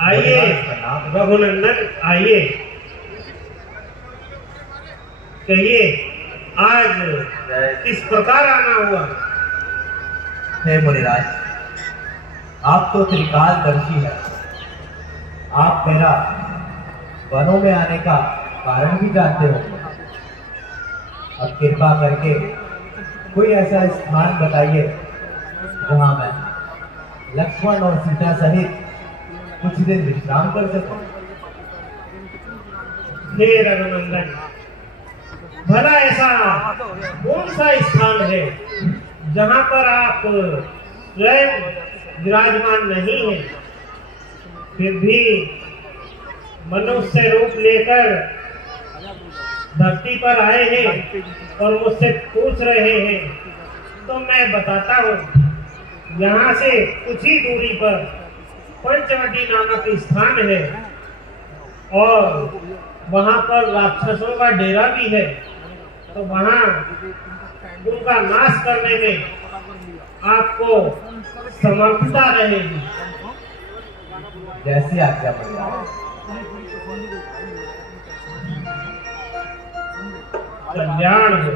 आइए रघुनंदन, आइए, कहिए आज किस प्रकार आना हुआ? हे मुनिराज, आप तो त्रिकालदर्शी है। आप मेरा वनों में आने का कारण भी जानते हो। अब कृपा करके कोई ऐसा स्थान बताइए जहां मैं लक्ष्मण और सीता सहित कुछ दिन विश्राम कर सकूं। हे रघुनंदन, भला ऐसा कौन सा स्थान है जहां पर आप स्वयं विराजमान नहीं हैं, फिर भी मनुष्य रूप लेकर धरती पर आए हैं और मुझसे पूछ रहे हैं? तो मैं बताता हूँ, यहाँ से कुछ ही दूरी पर पंचवटी नामक स्थान है और वहां पर राक्षसों का डेरा भी है। तो वहां उनका नाश करने में आपको समर्थता रहेगी। जैसी आज्ञा मुनिराज। कल्याण हो।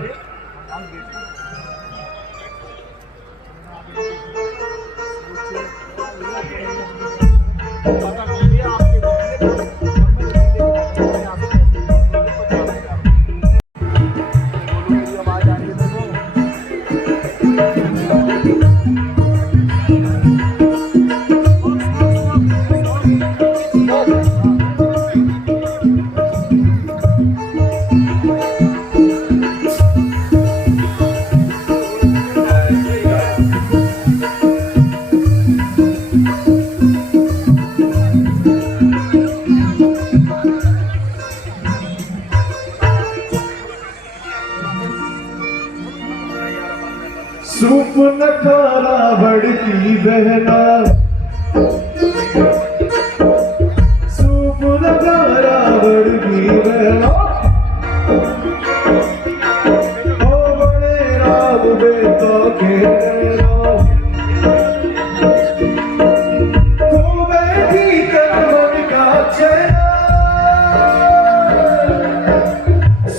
सूप नखारा बड़की बहना, सूप नखारा बड़की बहना, ओ बड़े राम बेटा के नैना, तू बैठी कर मन का चैना,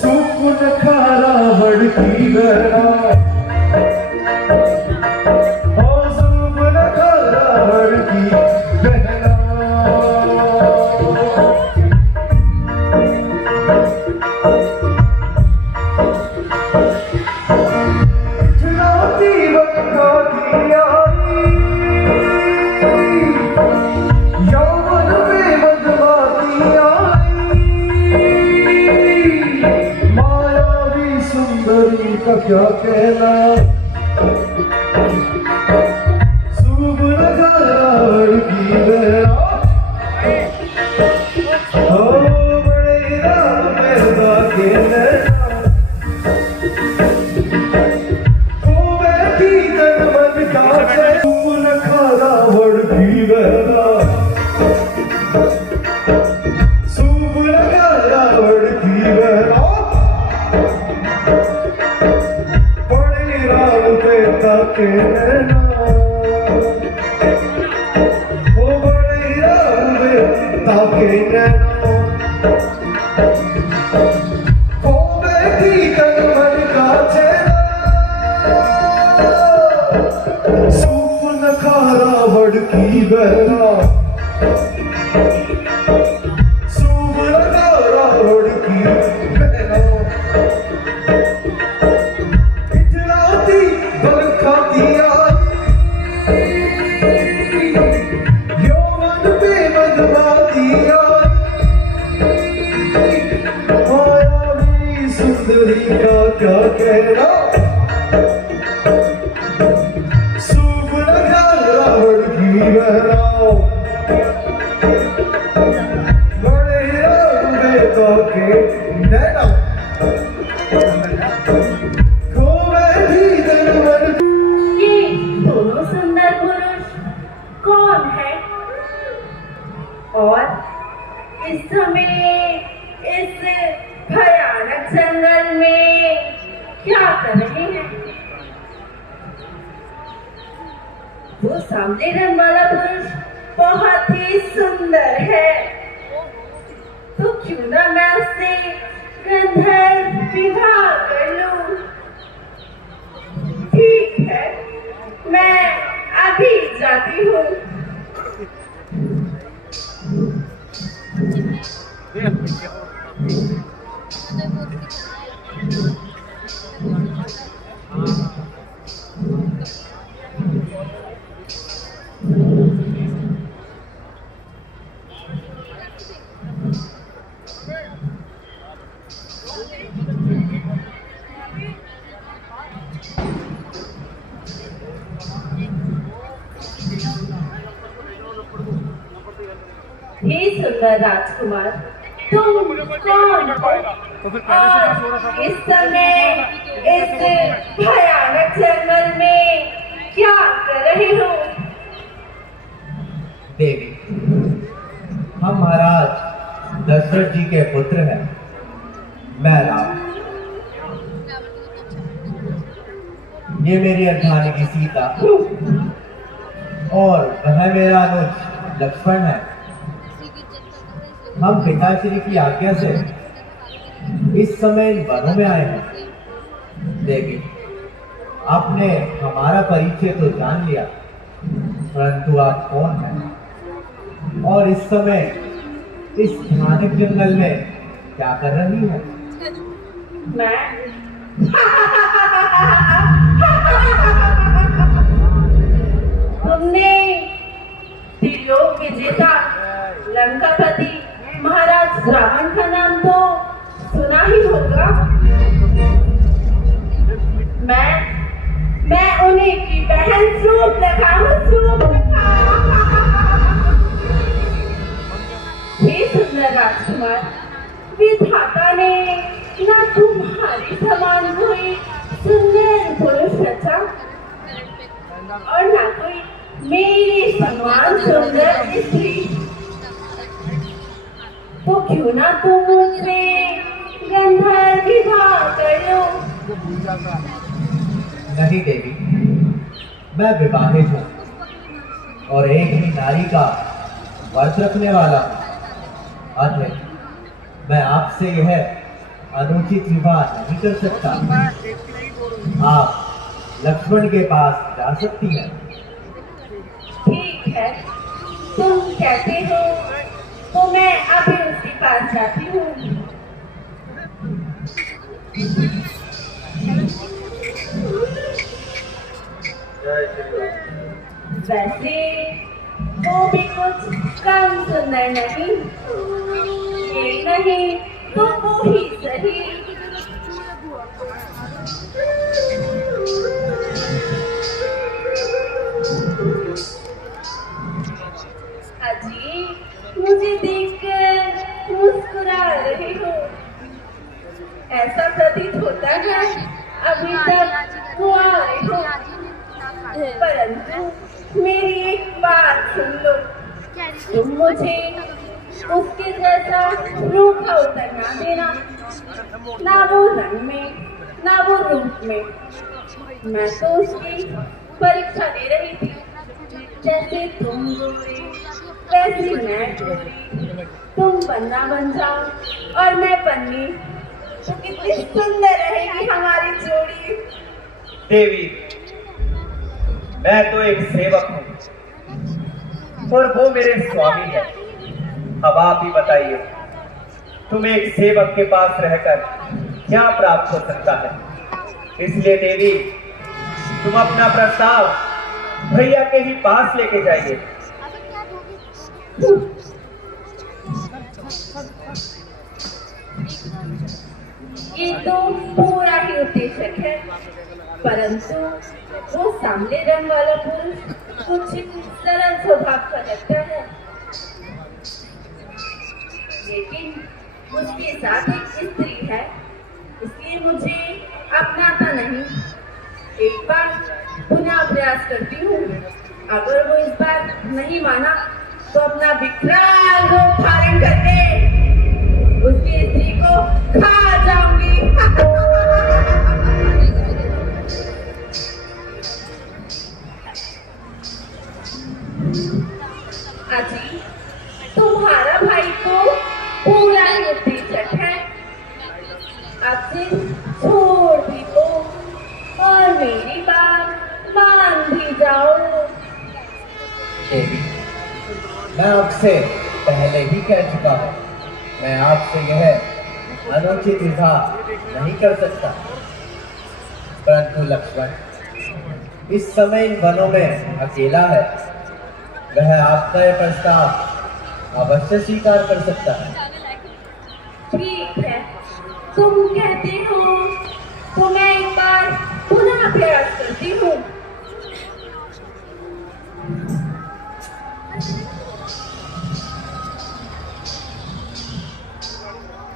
सूप नखारा बड़की बहना, क्या कहना, सूप नखारा बड़की बहना, ओ बड़े राम बेटा के नैना, तू बैठी तन मन का चैन, सूप नखारा बड़की बहना, सूप नखारा बड़की बहना, के नैना, ओ बड़े राम बेटा के नैना, ओ बैठी तन मन का चैना, सूप नखारा बड़की बहना, सूप नखारा बड़की बहना, इतराती बरखा दिया, है। और इस समय इस भयानक जंगल में क्या कर रहे हैं? वो सामने रंग वाला पुरुष बहुत ही सुंदर है, तो क्यों ना मैं उससे गंधर्व विवाह कर लूं। ठीक है, मैं अभी जाती हूँ। हे सुंदर राजकुमार, तुम कौन हो? और इस समय इस भयानक जंगल में क्या कर रहे हो? देवी, हम महाराज दशरथ जी के पुत्र हैं। मैं राम, ये मेरी अर्धांगिनी सीता और वह मेरा अनुज लक्ष्मण है। हम पिताश्री की आज्ञा से इस समय इन वनों में आए हैं। देवी, आपने हमारा परिचय तो जान लिया, परंतु आप कौन हैं और इस समय इस भयानक जंगल में क्या कर रही हैं? मैं तुमने त्रिलोक विजेता लंकापति महाराज रावण का नाम तो सुना ही होगा। मैं उन्हीं की बहन शूर्पणखा हूँ। हे सुंदर राजकुमार, विधाता ने ना तुम्हारी समान कोई सुंदर पुरुष रचा और ना कोई मेरी समान सुंदर स्त्री, तो क्यों ना तुम मुझसे गंधर्व विवाह कर लो। नहीं देवी, मैं विवाहित हूँ और एक ही नारी का व्रत रखने वाला हूँ। अतः मैं आपसे यह अनुचित विवाह नहीं कर सकता। आप लक्ष्मण के पास जा सकती हैं। ठीक है, तुम कहते हो तो मैं अभी उसके पास जाती हूँ। वैसे वो भी कुछ कम सुंदर नहीं, ये नहीं तो वो ही सही। अजी, मुझे देखकर मुस्कुरा रहे हो, ऐसा प्रतीत होता है अभी तक कुंवारे हो। परंतु मेरी एक बात सुन लो, तुम मुझे उसके जैसा रूप अवसर ना देना, ना वो रंग में ना वो रूप में। मैं तो उसकी परीक्षा दे रही थी, जैसे तुम गोरे वैसी मैं गोरी, तुम पन्ना बन जाओ और मैं पन्नी, तो कितनी सुंदर रहेगी हमारी जोड़ी। देवी, मैं तो एक सेवक हूँ और वो मेरे स्वामी है। अब आप ही बताइए, तुम्हें एक सेवक के पास रहकर क्या प्राप्त हो सकता है? इसलिए देवी, तुम अपना प्रस्ताव भैया के ही पास लेके जाइए। ये तो पूरा ही उद्देश्य है, परंतु वो सामने रंग वाला पुरुष कुछ सरल स्वभाव का लगता है, लेकिन उसके साथ एक स्त्री है, इसलिए मुझे अपनाता नहीं। एक बार पुनः प्रयास करती हूँ, अगर वो इस बार नहीं माना तो अपना विकराल रूप धारण करके उसकी स्त्री को खा जाऊंगी। अजी, तुम्हारा भाई तो पूरा ही बेचट है। अब से छोड़ भी दो और मेरी बात मान भी जाओ। देवी, मैं आपसे पहले ही कह चुका हूँ, मैं आपसे यह अनुचित इजहार नहीं कर सकता। परंतु लक्ष्मण इस समय इन वनों में अकेला है, वह आपका यह प्रस्ताव अवश्य स्वीकार कर सकता है। ठीक है, तुम कहते हो तो मैं एक बार पुनः प्रयास करती हूँ।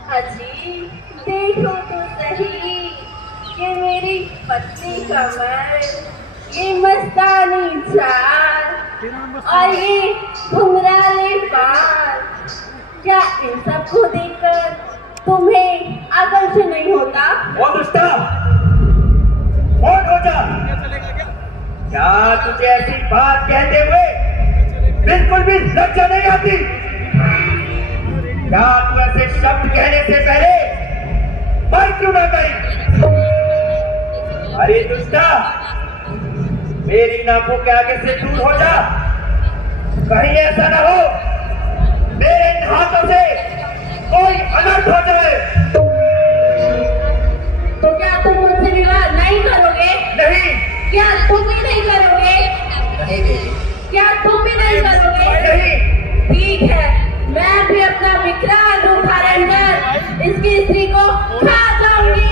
अजी, देखो तो सही ये मेरी पत्नी का मन, ये मस्तानी चाल और ये घुंघराले बाल, क्या इन सबको देखकर तुम्हें आकर्षण नहीं होता? ओ दुष्टा, कौन हो जा? क्या तुझे ऐसी बात कहते हुए बिल्कुल भी लज्जा नहीं आती? क्या तू ऐसे शब्द कहने से पहले मर क्यों ना गई? अरे दुष्टा, मेरी नाकों के आगे से दूर हो जा। कहीं ऐसा ना हो मेरे इन हाथों से कोई अनर्थ हो जाए। तो क्या तुम मुझसे विवाह नहीं करोगे? नहीं। क्या तुम भी नहीं करोगे? नहीं देवी। क्या तुम भी नहीं करोगे? नहीं। ठीक है, मैं भी अपना विकराल रूप धारण कर इसकी स्त्री को खा जाऊंगी।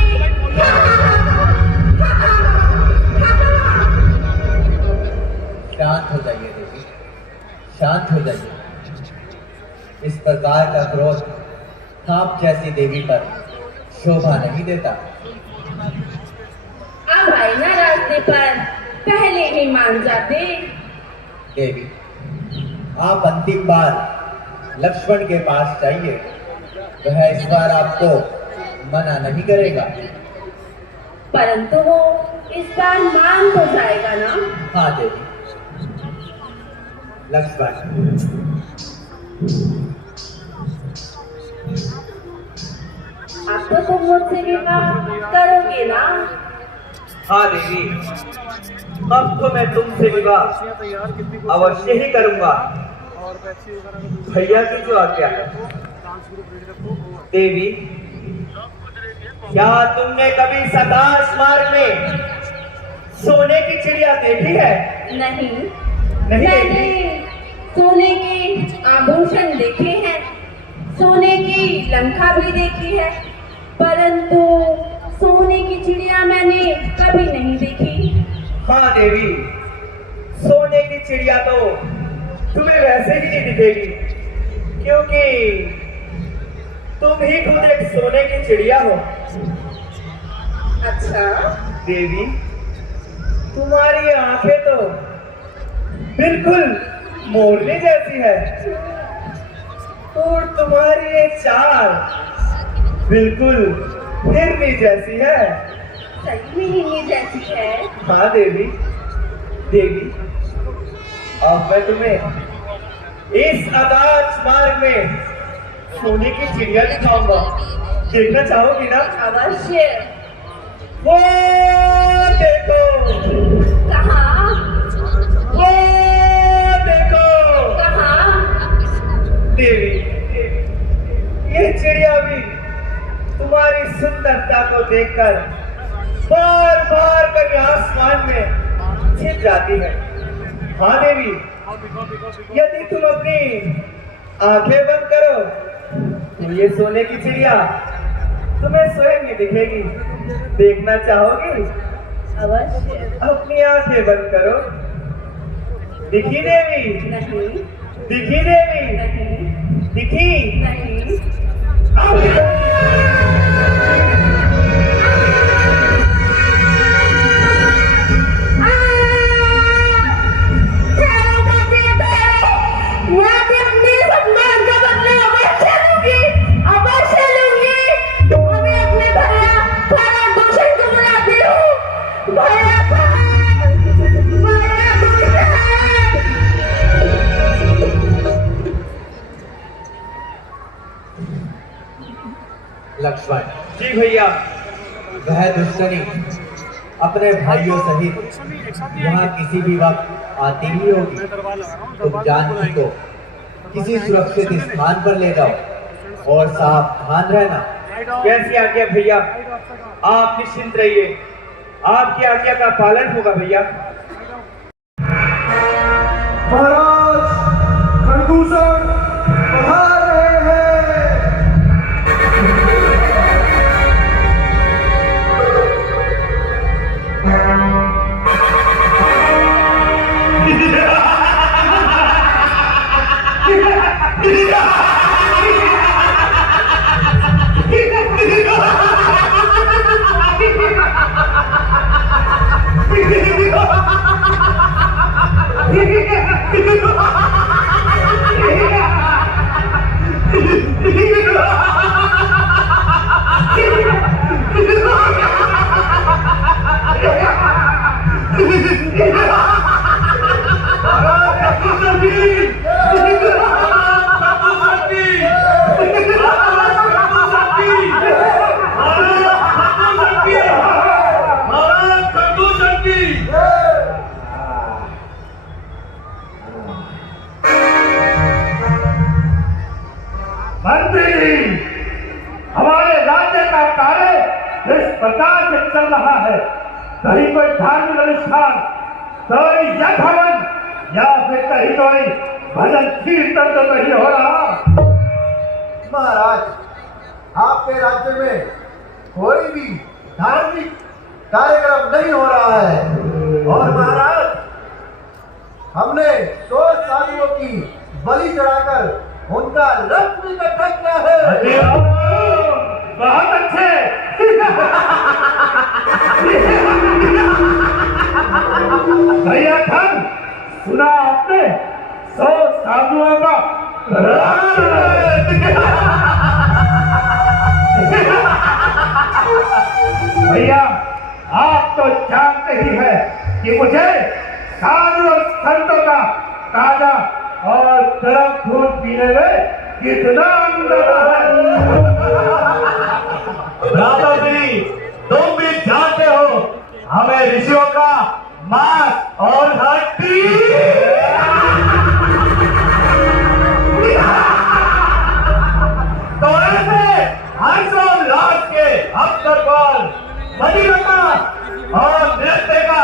शांत हो जाइए देवी, शांत हो जाइए। इस प्रकार का क्रोध आप जैसी देवी पर शोभा नहीं देता। अब आए ना रास्ते पर, पहले ही मान जाते। देवी, आप अंतिम बार लक्ष्मण के पास जाइए, वह इस बार आपको मना नहीं करेगा। परंतु वो इस बार मान तो जाएगा ना? हाँ देवी। लक्ष्मण, अब तो तुम मुझसे विवाह करोगे ना? हाँ देवी, अब तो मैं तुमसे विवाह अवश्य ही करूंगा। भैया की जो आज्ञा है। देवी, क्या तुमने कभी सताश मार्ग में सोने की चिड़िया देखी है? नहीं, नहीं मैंने देखी? सोने के आभूषण देखे हैं, सोने की लंका भी देखी है, परंतु सोने की चिड़िया मैंने कभी नहीं देखी। हाँ देवी, सोने की चिड़िया तो तुम्हें वैसे ही नहीं दिखेगी, क्योंकि तुम ही खुद एक सोने की चिड़िया हो। अच्छा, देवी, तुम्हारी आंखें तो बिल्कुल मोरनी जैसी है और तुम्हारी ये चाल बिल्कुल हिरनी जैसी है। सही में हिरनी जैसी है। हाँ देवी, देवी, अब मैं तुम्हें इस आकाश मार्ग में सोने की चिड़िया दिखाऊंगा, देखना चाहोगी ना? अवश्य। वो देखो, कहाँ? वो देखो। कहाँ? देवी, ये चिड़िया भी तुम्हारी सुंदरता को देखकर बार बार कभी आसमान में छिप जाती है। हाँ देवी, यदि तुम अपनी आंखें बंद करो तो ये सोने की चिड़िया तुम्हें स्वयं ही दिखेगी। देखना चाहोगी? अवश्य। अपनी आंखें बंद करो। दिखी देवी? नहीं, दिखी देवी? नहीं, दिखी? नहीं। लक्ष्मण। जी भैया। वह दुष्टनी अपने भाइयों सहित यहाँ किसी भी वक्त आती ही होगी। तुम जानकी को किसी सुरक्षित स्थान पर ले जाओ और सावधान रहना। कैसी आज्ञा भैया, आप निश्चिंत रहिए, आपकी आज्ञा का पालन होगा भैया। महाराज खरदूषण पधार रहे हैं। हमारे राज्य का कार्य जिस प्रकार से चल रहा है, कहीं कोई धार्मिक अनुष्ठान, कोई यज्ञ हवन या फिर कहीं कोई भजन कीर्तन तो नहीं हो रहा। महाराज, आपके राज्य में कोई भी धार्मिक कार्यक्रम नहीं हो रहा है और महाराज हमने 100 साधुओं की बलि चढ़ाकर उनका रक्त भी इकट्ठा किया है। बहुत अच्छे। भैया खान, सुना आपने 100 साधुओं का भैया आप तो जानते ही हैं कि मुझे साधु और संतों का ताजा और गर्म दूध पीने में कितना आनंद आता है। राजाश्री, तुम भी जानते हो हमें ऋषियों का मांस और हड्डी तो ऐसे हर्षोल्लास के अवसर पर मदिरा का और नृत्य का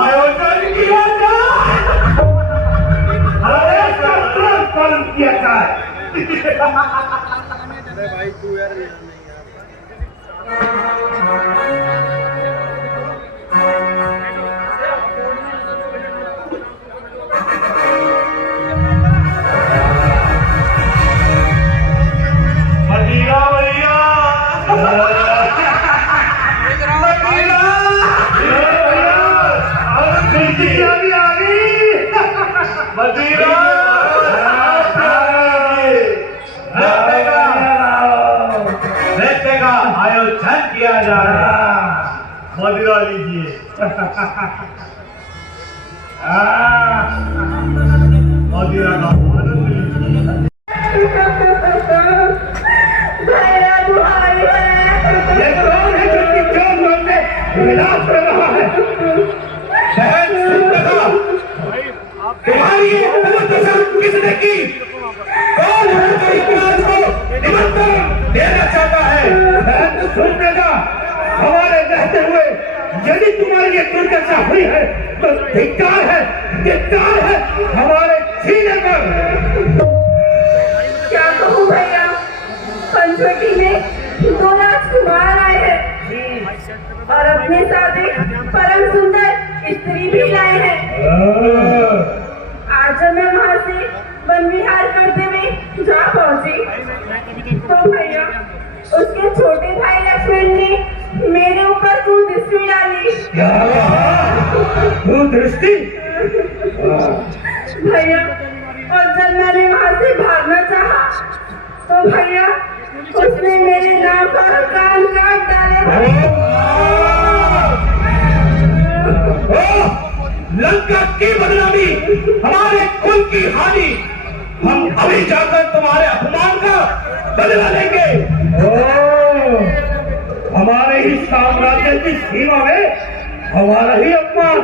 आयोजन किया जाए। पालन किया जाए। मदिरा भैया, मदिरा नृत्य का आयोजन किया जा रहा है। मदिरा लीजिए। मदिरा का आनंद लीजिए। ये कौन है जो कि चोर बनने विलास कर रहा है? शहर सिंधका, तुम्हारी ये दुर्दशा किसने की? कौन है जो इतिहास को निमंत्रण देना चाहता है? सुनतेगा, हमारे रहते हुए यदि तुम्हारी ये दुर्दशा हुई है तो धिक्कार है हमारे सीने पर। क्या कहूँ भैया, पंचवटी में 2 राजकुमार आए हैं और अपने साथ एक परम सुंदर स्त्री भी लाए हैं। आज जब मैं वहां से वन विहार करते हुए जा पहुंची तो भैया उसके छोटे भाई लक्ष्मण ने मेरे ऊपर कुदृष्टि डाली। दृष्टि भैया, और जब मैंने वहां से भागना चाहा तो भैया उसने मेरे नाक और कान काट डाले। लंका की बदनामी, हमारे कुल की हानि, हम अभी जाकर तुम्हारे अपमान का बदला लेंगे। हमारे ही साम्राज्य की सीमा में हमारा ही अपमान।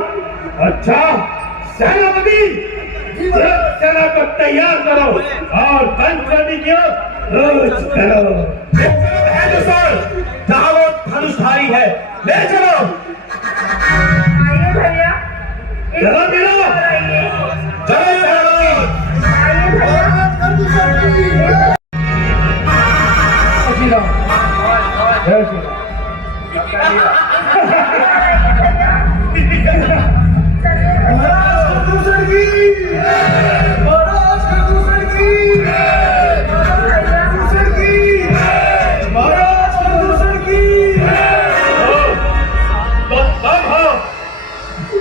अच्छा सेनापति, सेना को तैयार करो और पंचवटी की ओर करो। जहाँ वो धनुषधारी है ले चलो। आइए भैया, चलो मिलो, चलो सेनापति। आइए भैया। जय श्री राम।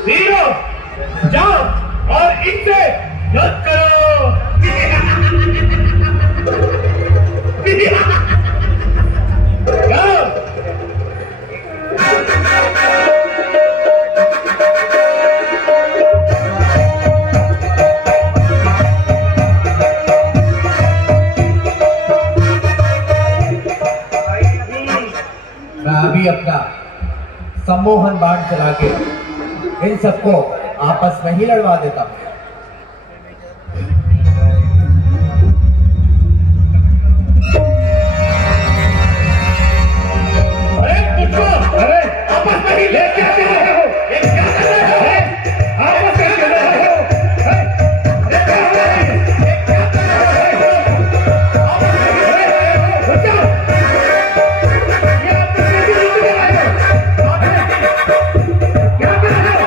वीरों, जाओ और इनसे युद्ध करो। जाओ। मैं अभी अपना सम्मोहन बाण चला के इन सबको आपस में ही लड़वा देता हूँ। अरे पूछो, अरे आपस में ही ले क्या कर रहे हो? ये क्या कर रहे हो? आपस में कर रहे हो? ये क्या हो रहा है? ये क्या कर रहे हो? आपस में कर रहे हो? बचाओ! ये आपस में क्यों लड़ रहे हो? क्या कर रहे हो? ये क्या कर रहे हो?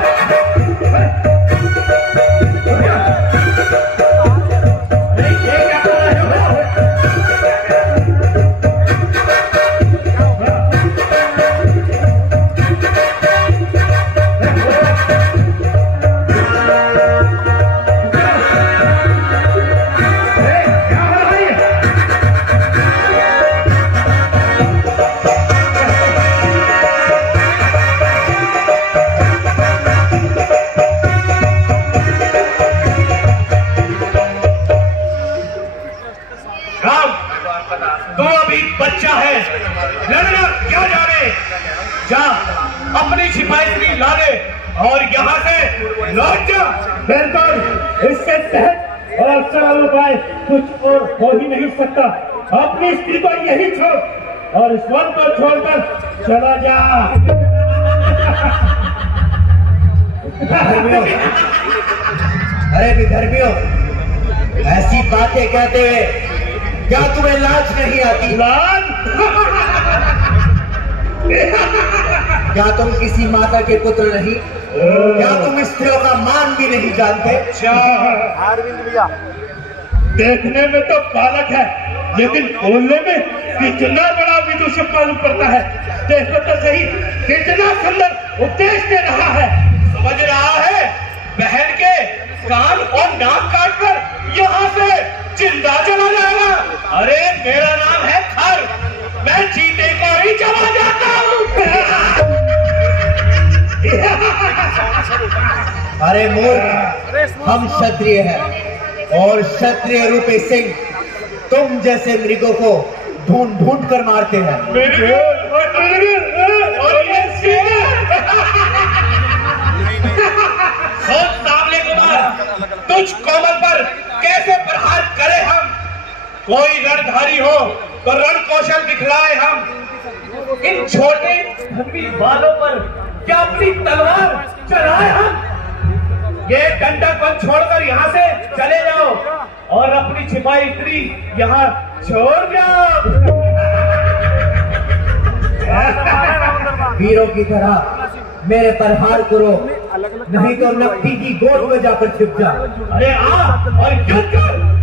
राम, तू अभी बच्चा है, लड़ना क्या जाने। जा अपनी सिपाही ला दे और यहाँ से लौट जा। बिल्कुल, इससे सहज और सरल उपाय कुछ और हो ही नहीं सकता। अपनी स्त्री को यही छोड़ और इस वन को छोड़कर चला जा। अरे विधर्मियों, ऐसी बातें कहते हुए क्या तुम्हें लाज नहीं आती? लाल क्या तुम किसी माता के पुत्र नहीं? क्या तुम स्त्रियों का मान भी नहीं जानते? देखने में तो बालक है, लेकिन बोलने में कितना बड़ा विदूषक मालूम पड़ता है। देखो तो सही, कितना सुंदर उपदेश दे रहा है। समझ रहा है बहन के कान और नाक काट कर यहाँ से जिंदा चला जाएगा। अरे मेरा नाम है खर, मैं चीते को ही चला जाता हूँ। अरे मूर्ख, हम क्षत्रिय हैं और क्षत्रिय रूपी सिंह तुम जैसे मृगों को ढूंढ ढूंढ कर मारते हैं। और ये सामने कुमार, तुझ कोमल पर कैसे प्रहार करें हम? कोई रणधारी हो तो रण कौशल दिखलाए हम। इन छोटे धन्वी बालों पर क्या अपनी तलवार चलाए हम? ये दंडकवन छोड़कर यहाँ से चले जाओ और अपनी छिपाई स्त्री यहाँ छोड़ जाओ। वीरों की तरह मेरे पर हार करो, नहीं तो नकटी की गोद में जाकर छिप जा। अरे आ और युद्ध कर।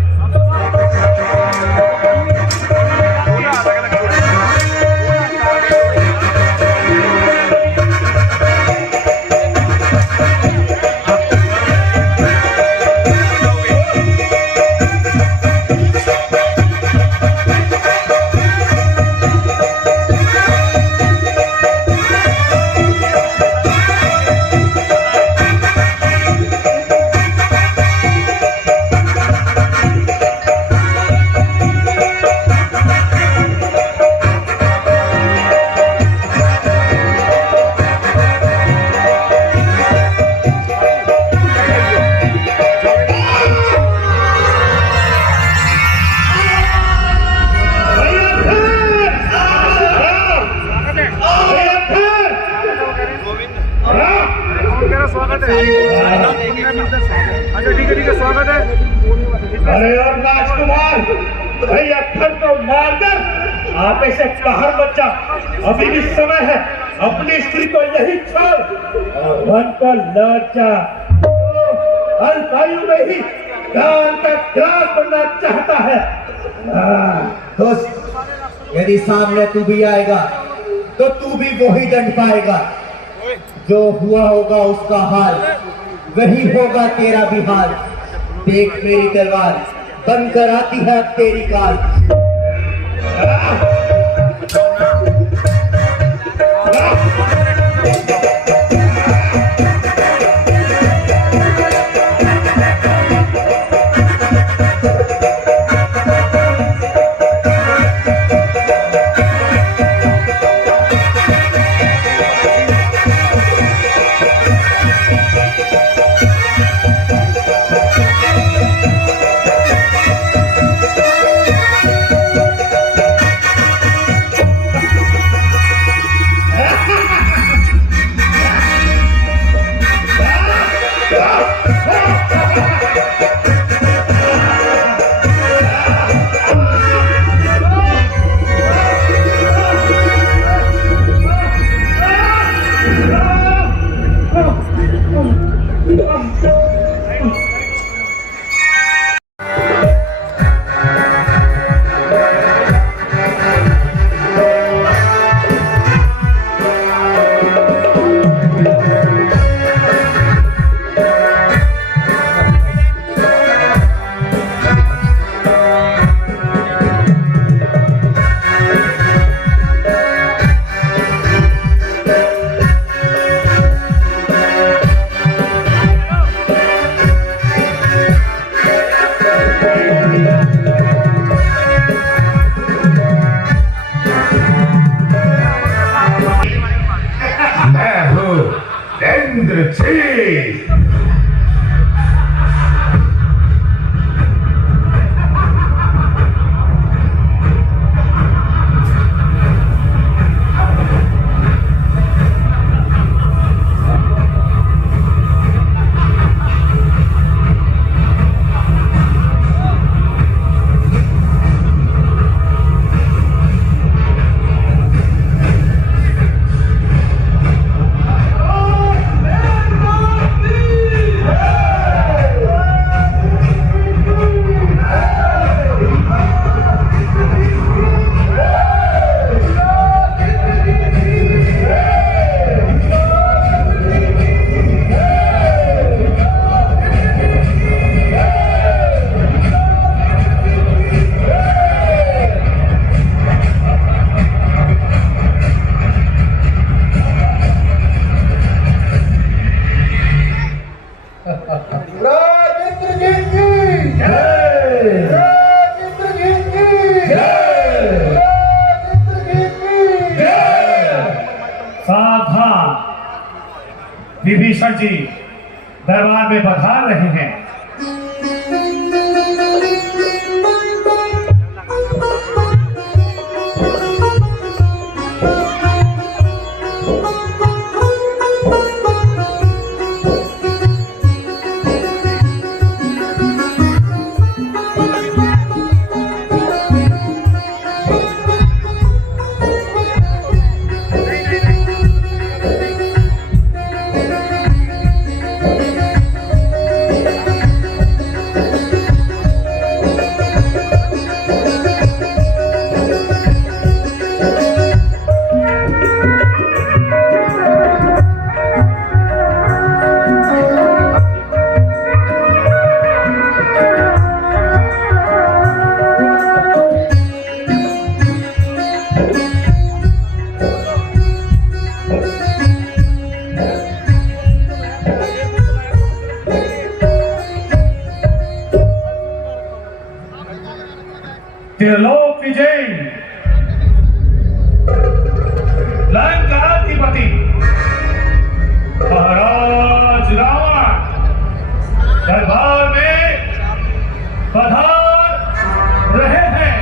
राजकुमार, भाई अत्थर को मारकर आप ऐसे बाहर बच्चा, अभी भी समय है, अपनी स्त्री को यही छोड़ और वन को लौट जा। अल्पायु में ही ज्ञान का ग्रास बनना चाहता है। दोस्त, यदि सामने तू भी आएगा तो तू भी वही दंड पाएगा। जो हुआ होगा उसका हाल वही होगा तेरा भी हाल। देख मेरी तलवार बनकर आती है अब तेरी काल। विभीषण जी दरबार में पधार रहे हैं। त्रिलोक विजय लंकाधिपति महाराज रावण दरबार में पधार रहे हैं।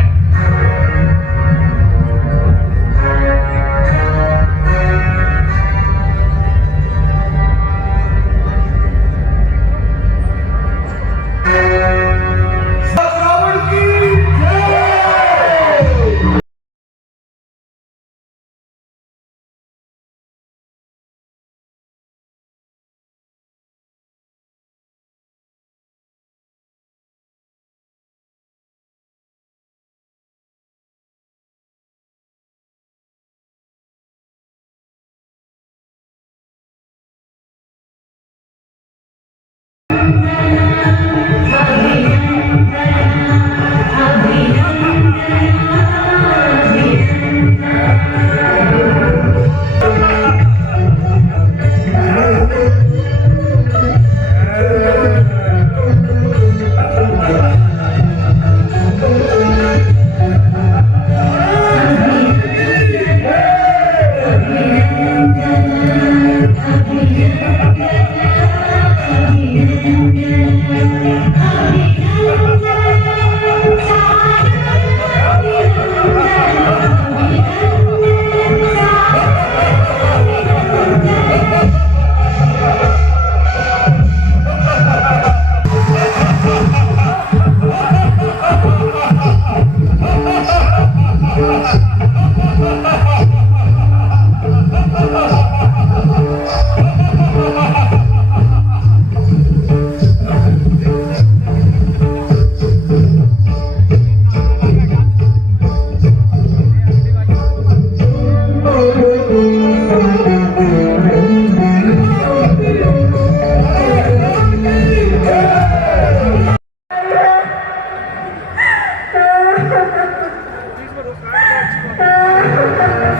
रावण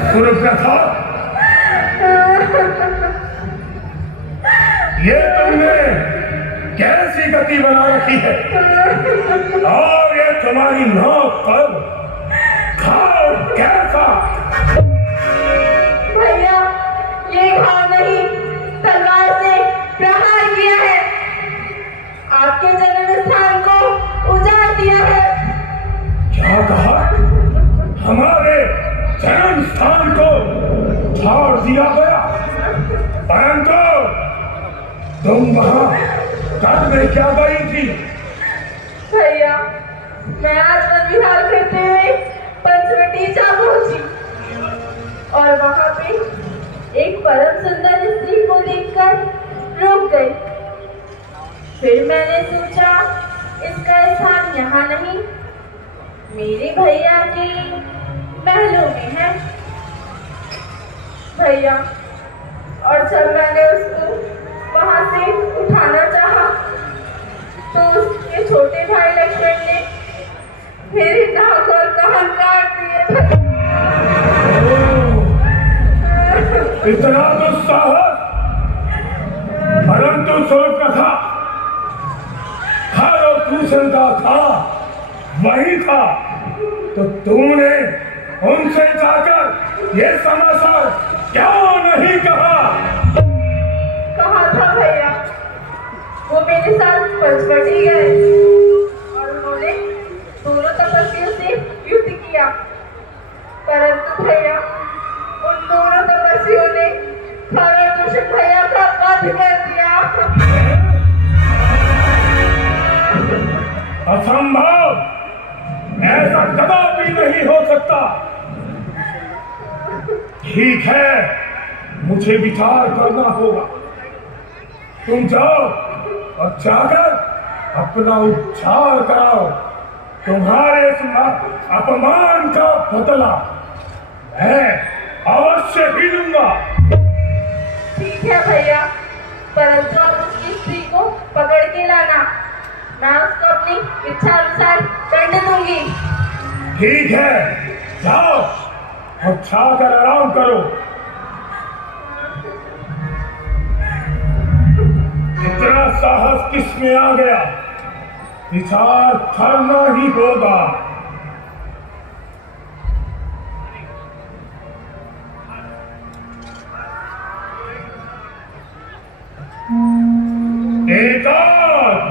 सुरप्रथा, ये तुमने कैसी गति बना रखी है? और ये तुम्हारी नौक पर घाव कैसा? भैया, ये घाव नहीं, तलवार से प्रहार किया है, आपके जन्म स्थान को उजाड़ दिया है। क्या कहा? हमारे जन्म स्थान को उजाड़ दिया गया? परंतु तुम वहां करने क्या गई थी? भैया, मैं आज वन विहार करते हुए पंचवटी जा पहुंची और वहां पे एक परम सुंदर स्त्री को देखकर रुक गई। फिर मैंने सोचा इसका स्थान यहाँ नहीं, मेरे भैया के महलों में है। भैया, और जब मैंने उसको वहां से उठाना चाहा तो उसके छोटे भाई लक्ष्मण ने मेरे नाक और कान काट दिए। इतना दुस्साहस! परंतु सुरप्रथा, हर और दूसरे का था वही था, तो तूने उनसे जाकर ये समाचार क्यों नहीं कहा? कहा था भैया, वो मेरे साथ पंचवटी गए और उन्होंने दोनों तपस्वियों से युद्ध किया, परंतु भैया उन दोनों तपस्वियों ने खरदूषण भैया का वध कर दिया। असंभव! ऐसा कदापि नहीं हो सकता। ठीक है, मुझे विचार करना होगा। तुम जाओ और जाकर अपना उपचार कराओ। तुम्हारे इस अपमान का बदला मैं अवश्य ही लूंगा। ठीक है भैया, परंतु आप उसकी स्त्री को पकड़ के लाना, मैं उसको अपनी इच्छा अनुसार दंड दूंगी। ठीक है, जाओ और खाकर आराम करो। इतना साहस किस में आ गया? विचार करना ही होगा। एक और!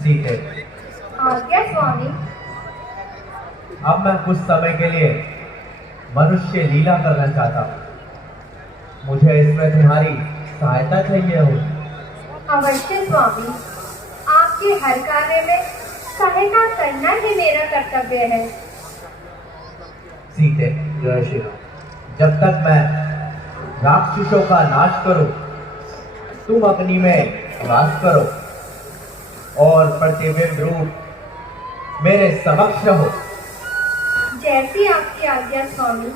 सीते, आज्ञा स्वामी। अब मैं कुछ समय के लिए मनुष्य लीला करना चाहता हूँ। मुझे इसमें तुम्हारी सहायता चाहिए होगी। अवश्य स्वामी, आपके हर कार्य में सहायता करना ही मेरा कर्तव्य है। सीते, जब तक मैं राक्षसों का नाश करूं, तुम अग्नि में वास करो और प्रतिबिंब रूप मेरे समक्ष रहो। जैसी आपकी आज्ञा स्वामी।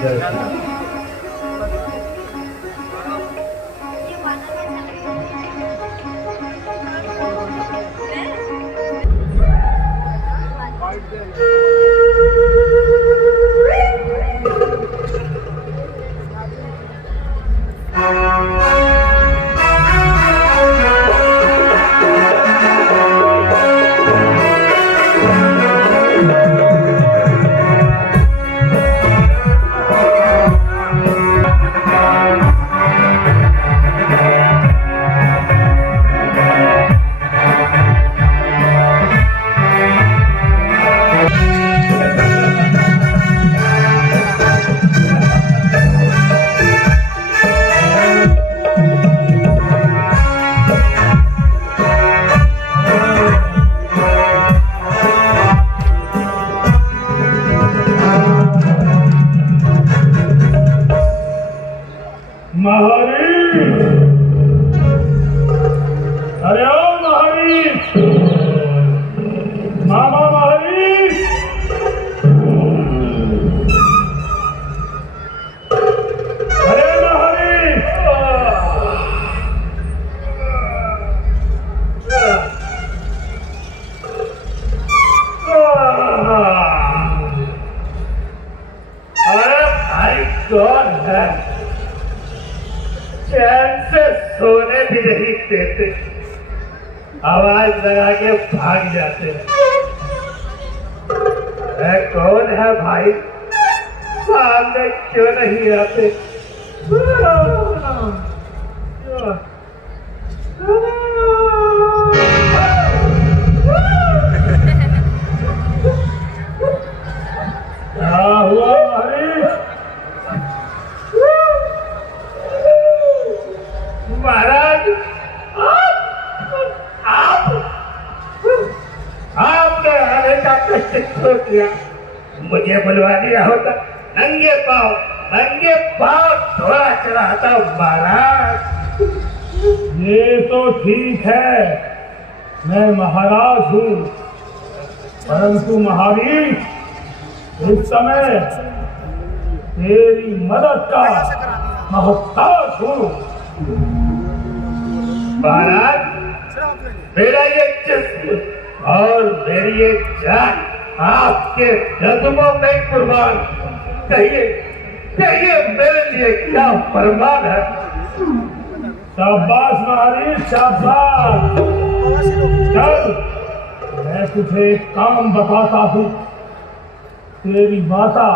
जय श्री राम। चैन से सोने भी नहीं देते, आवाज लगा के भाग जाते हैं। कौन है भाई, सामने क्यों नहीं आते? क्या हुआ महाराज? आपने आने का कष्ट क्यों किया? मुझे बुलवा दिया होता, नंगे पाँव थोड़ा चढ़ाता महाराज। ये तो ठीक है, मैं महाराज हूँ, परंतु महावीर इस समय तेरी मदद का मोहताज हूँ। महाराज, मेरा ये जिस्म और मेरी ये जान आपके कदमों में कुर्बान। कहिए मेरे लिए क्या फरमान है? शाबाश महावीर, शाबाश। चल, मैं तुझे एक काम बताता हूँ। तेरी माता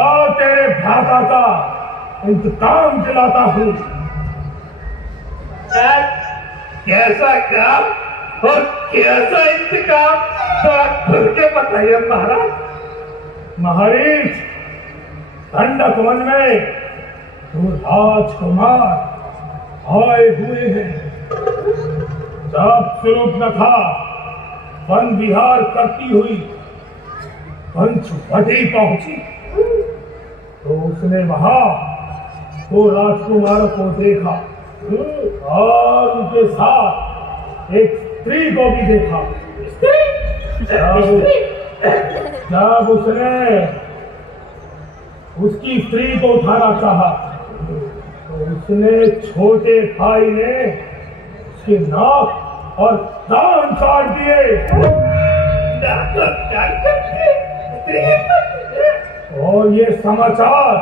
और तेरे भ्राता का इंतकाम दिलाता हूँ। कैसा काम और कैसा इंतकाम, थोड़ा खुल के बताइए महाराज। महावीर, ठंडक वन में दो राजकुमार आए हुए हैं। जब शूर्पणखा वन विहार करती हुई पंचवटी पहुंची तो उसने वहां दो राजकुमारों को देखा और उनके साथ एक स्त्री को भी देखा। जब उसने उसकी स्त्री को उठाना चाहा तो उसने छोटे भाई ने उसके नाक और कान काट दिए। और ये समाचार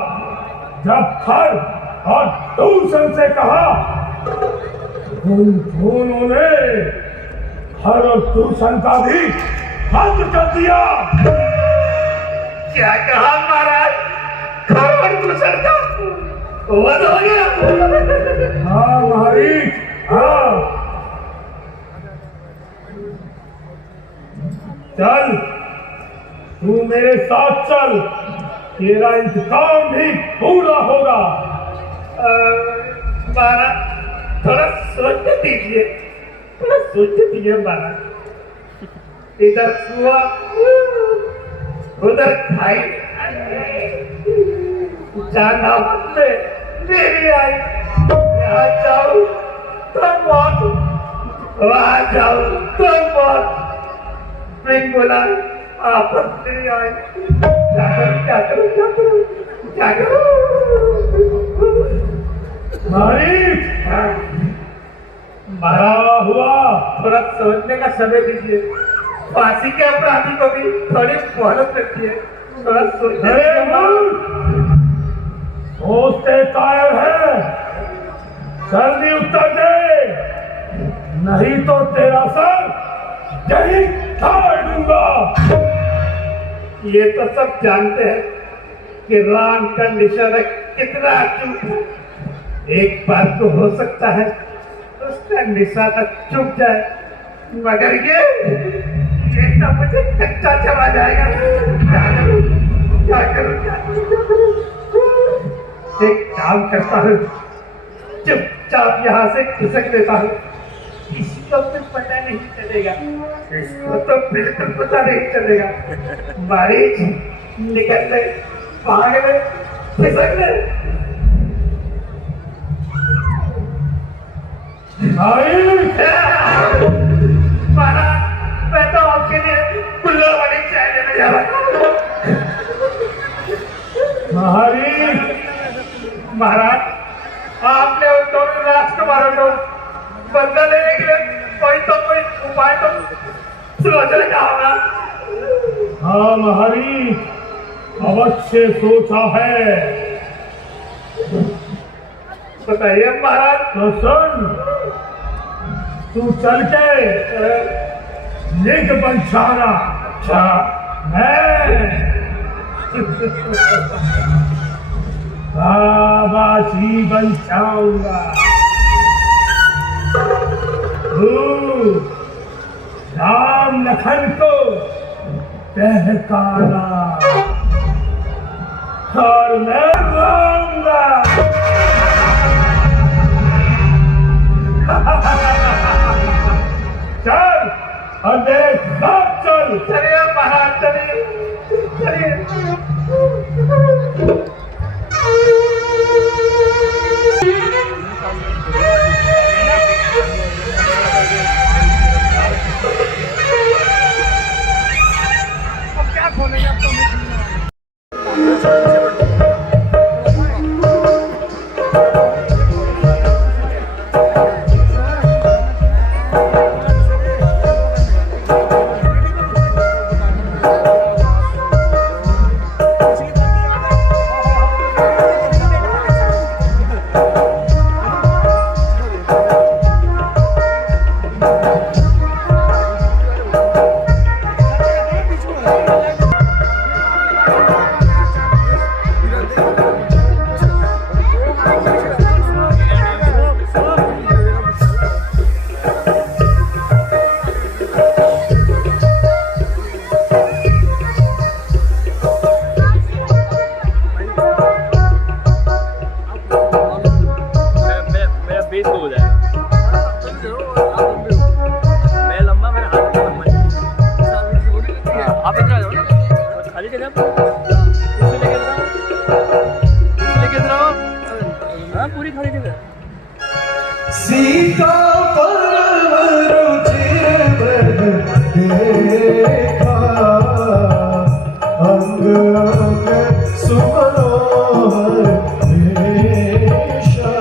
जब खर और दूषण से कहा, उन दोनों ने खर और दूषण का भी बंद कर दिया। क्या कहा महाराज? खर और दूषण का वध हो गया? हाँ महावीर, हाँ। चल, तू मेरे साथ चल, तेरा इंतकाम भी पूरा होगा। महाराज, थोड़ा सोच दीजिए, महाराज। इधर कुआ, उधर खाई, जाना में मेरी आई। यहाँ जाऊँ तो मौत, वहाँ जाऊँ तो मौत। बिन बोला आपस नहीं आए। क्या करूँ? क्या करूं? मरा हुआ थोड़ा सोचने का समय दीजिए। फांसी के अपराधी को भी थोड़ी मोहलत रखिए, थोड़ा सोचने सोचते कायर है। जल्दी उत्तर दे, नहीं तो तेरा सर यही फाड़ दूंगा। ये तो सब जानते हैं कि राम का निशाना कितना अचूक है। एक बार तो हो सकता है उसका निशाना चूक जाए, मगर ये तो मुझे कच्चा चला जाएगा। क्या करूं? एक काम करता हूँ, चुपचाप यहाँ से खिसक लेता हूँ। किसी को कुछ पता नहीं चलेगा, इसको तो बिल्कुल पता नहीं चलेगा। बारिश निकल ले, भाग ले, खिसक ले। महाराज, मैं तो आपके लिए कुल्लो वाली चाय लेने जा रहा हूँ। महाराज, आपने उन दोनों राजकुमारों को बदला लेने के लिए कोई उपाय तो सोचने का होगा। हाँ महारी, अवश्य सोचा है। बताइए महाराज। तो सुन, तू चल के लिख बंचाना। अच्छा, मैं बाबा जी बंचाऊंगा। राम लखन को बहकाना और मैं लाऊंगा। चल और देख, सब चल। चलिए महाराज, चलिए चलिए। सीता परम रुचिर देखा, अंग अंग सुमनोहर वेशा।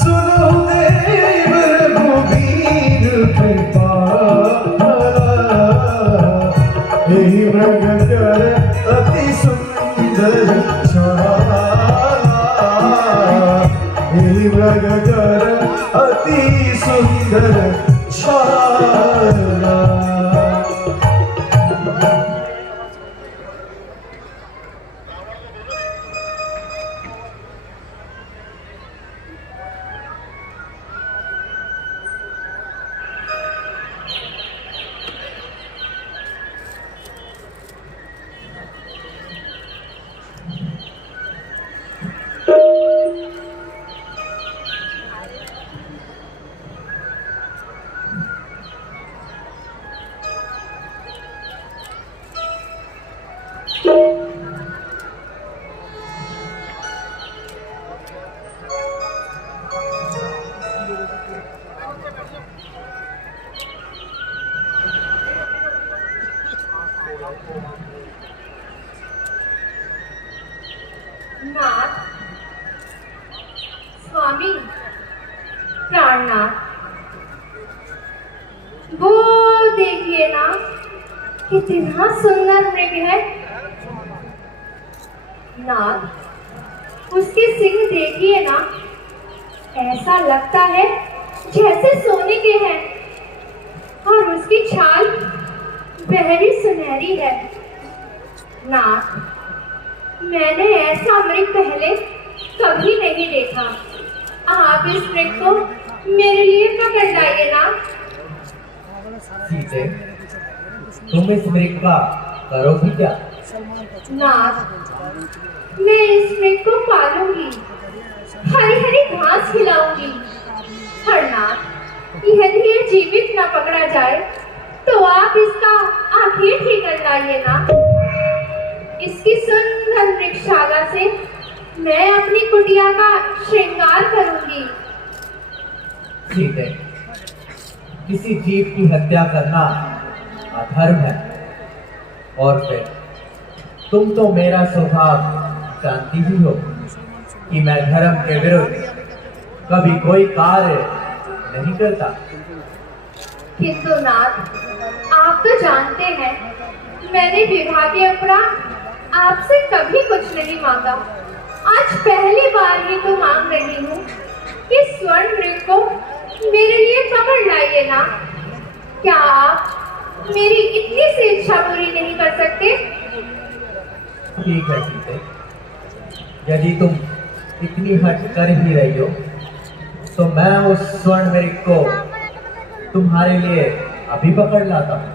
सुनो देव रघुबीर कृपाला, यही मृग कर अति सुंदर छाला। यही मृग कर अति सुंदर छाला। कितना सुंदर मृग है। नाग, उसके सिंह देखिए ना, ऐसा लगता है जैसे सोने के हैं, और उसकी छाल गहरी सुनहरी है। नाग, मैंने ऐसा मृग पहले कभी नहीं देखा। आप इस मृग को मेरे लिए पकड़ लाइए ना। सीते, तुम इस मृग का करोगी क्या? नाग, मैं इस मृग को पालूंगी, हरी हरी घास खिलाऊंगी। और नाग, यदि ये जीवित न पकड़ा जाए तो आप इसका आखिर ठीक कर लाइए ना। इसकी सुंदर मृगशाला से मैं अपनी कुटिया का श्रृंगार करूंगी। सीते, किसी जीव की हत्या करना अधर्म है, और फिर तुम तो मेरा स्वभाव जानती ही हो कि मैं धर्म के विरुद्ध कभी कोई कार्य नहीं करता। किंतु नाथ, आप तो जानते हैं मैंने विवाह के उपरांत आपसे कभी कुछ नहीं मांगा। आज पहली बार ही तो मांग रही हूँ कि स्वर्ण मृग को मेरे लिए पकड़ लाइए ना। क्या आप मेरी इतनी सी इच्छा पूरी नहीं कर सकते? ठीक है सीते, यदि तुम इतनी हट कर ही रही हो तो मैं उस स्वर्ण मृग को तुम्हारे लिए अभी पकड़ लाता हूँ।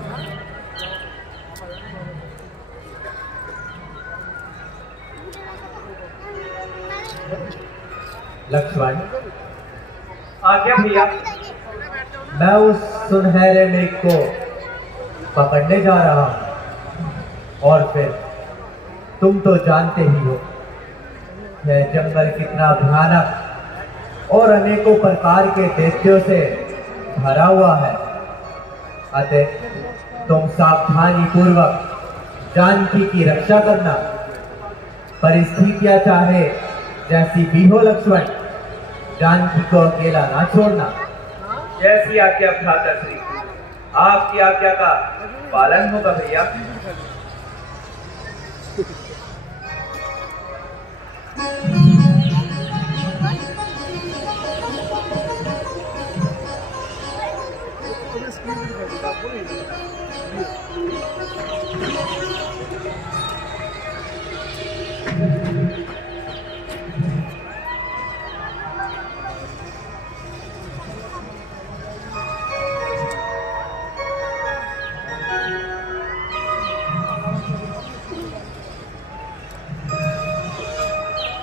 लक्ष्मण, आज्ञा भैया। मैं उस सुनहरे मृग को पकड़ने जा रहा हूँ, और फिर तुम तो जानते ही हो यह जंगल कितना भयानक और अनेकों प्रकार के दैत्यों से भरा हुआ है। अतः तुम सावधानी पूर्वक जानकी की रक्षा करना। परिस्थितियां चाहे जैसी भी हो लक्ष्मण, जानकी को अकेला ना छोड़ना। जैसी आज्ञा भ्राताश्री, आपकी आज्ञा का पालन होगा भैया।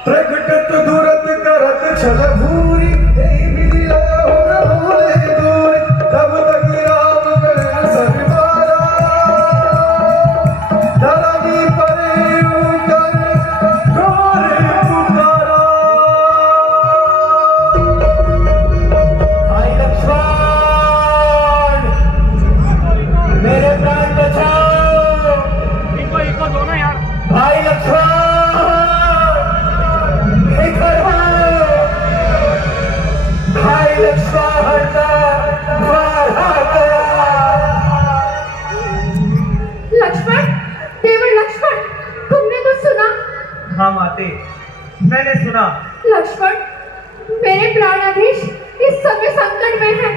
प्रकटत दुरत करत छल भूरी, एहि विधि लय हो रहोले दूर। तब तक राम मिलन सब मारा, धरनी परे उतर घोर पुकारा। भाई लक्ष्मण, मेरे प्राण बचाओ। इनको दोनों यार। भाई लक्ष्मण, भाई लक्ष्मण मारा गया। लक्ष्मण, देवर लक्ष्मण, तुमने कुछ सुना? हाँ माते, मैंने सुना। लक्ष्मण, मेरे प्राणाधीश इस समय संकट में है।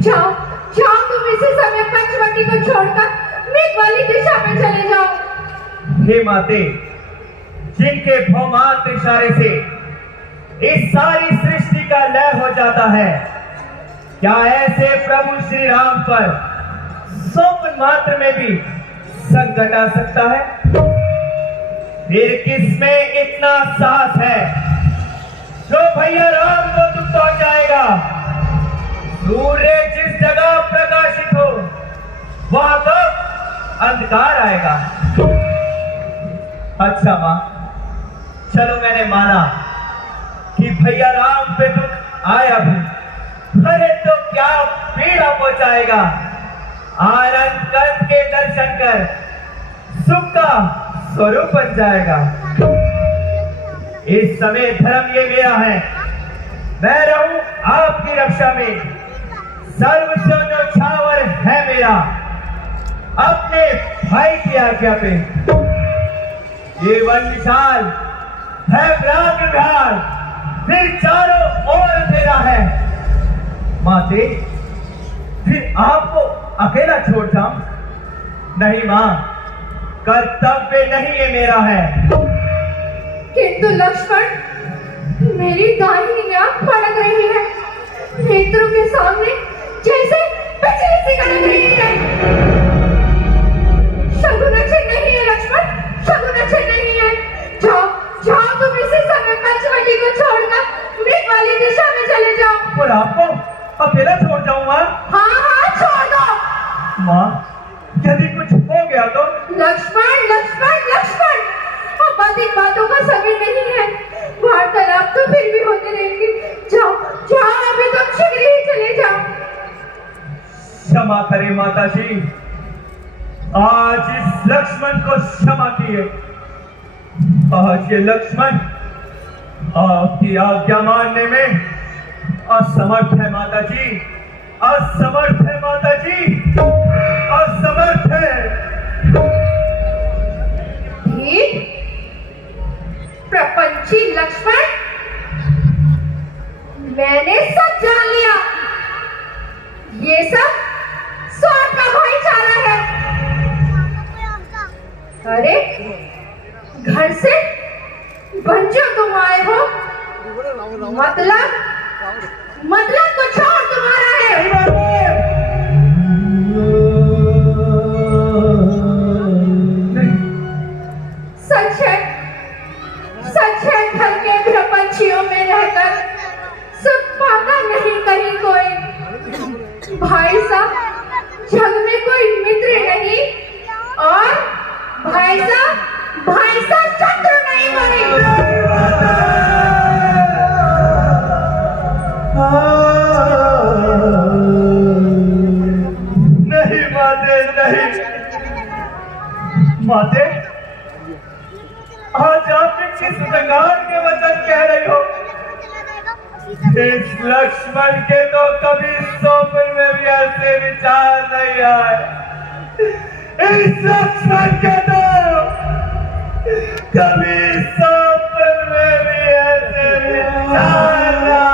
जाओ जाओ, तुम इसी समय पंचवटी को छोड़कर मृग वाली दिशा में चले जाओ। हे माते, जिनके भौमात इशारे से इस सारी सृष्टि का लय हो जाता है, क्या ऐसे प्रभु श्री राम पर स्वप्न मात्र में भी संकट आ सकता है? फिर किसमें इतना साहस है जो भैया राम को दुख पहुंचाएगा? सूर्य जिस जगह प्रकाशित हो वहां कब अंधकार आएगा? अच्छा मां, चलो मैंने माना कि भैया राम पे दुख आया भी, अरे तो क्या पीड़ा पहुंचाएगा? आनंद कंद के दर्शन कर सुख का स्वरूप बन जाएगा। इस समय धर्म ये मेरा है, मैं रहूं आपकी रक्षा में। सर्व न्यौछावर है मेरा, अपने भाई की आज्ञा पे ये वन विशाल है विहार, फिर चारों ओर अंधेरा है। माते, फिर आपको अकेला छोड़ जाऊं? नहीं मां, कर्तव्य नहीं ये मेरा है। किंतु लक्ष्मण, मेरी दाहिनी आंख फड़क रही है, नेत्रों के सामने जैसे बिजली सी कड़क रही है। शगुन अच्छे नहीं है लक्ष्मण, शगुन अच्छे नहीं है। जाओ जाओ, तुम इसी समय पंचवटी को छोड़कर मृग वाली दिशा में चले जाओ। और आपको अकेला छोड़ जाऊं मां? हाँ हाँ, छोड़ दो। मां, यदि कुछ हो गया तो? लक्ष्मण लक्ष्मण लक्ष्मण, अब अधिक बातों का समय नहीं है, वार्तालाप तो फिर भी होते रहेंगे। जाओ जाओ, अभी तुम शीघ्र ही चले जाओ। क्षमा करें माता जी, आज इस लक्ष्मण को क्षमा किए। आज ये लक्ष्मण आपकी आज्ञा मानने में असमर्थ है माता जी, असमर्थ है माता जी, असमर्थ है। ठीक, प्रपंची लक्ष्मण, मैंने सब जान लिया। ये सब स्वार्थ का भाईचारा है। अरे, घर से बंजो तुम आए हो, मतलब कुछ और तुम्हारा है। सच है, सच है, घर के प्रपंचियों में रहकर सुख पाता नहीं कहीं कोई। भाई साहब, जग में कोई मित्र नहीं, और भाई साहब शत्रु नहीं बने। नहीं माते, नहीं माते, आज आप किस प्रकार के वचन कह रही हो? इस लक्ष्मण के तो कभी स्वप्न में भी ऐसे विचार नहीं आए। इस लक्ष्मण के तो कभी स्वप्न में भी ऐसे विचार नहीं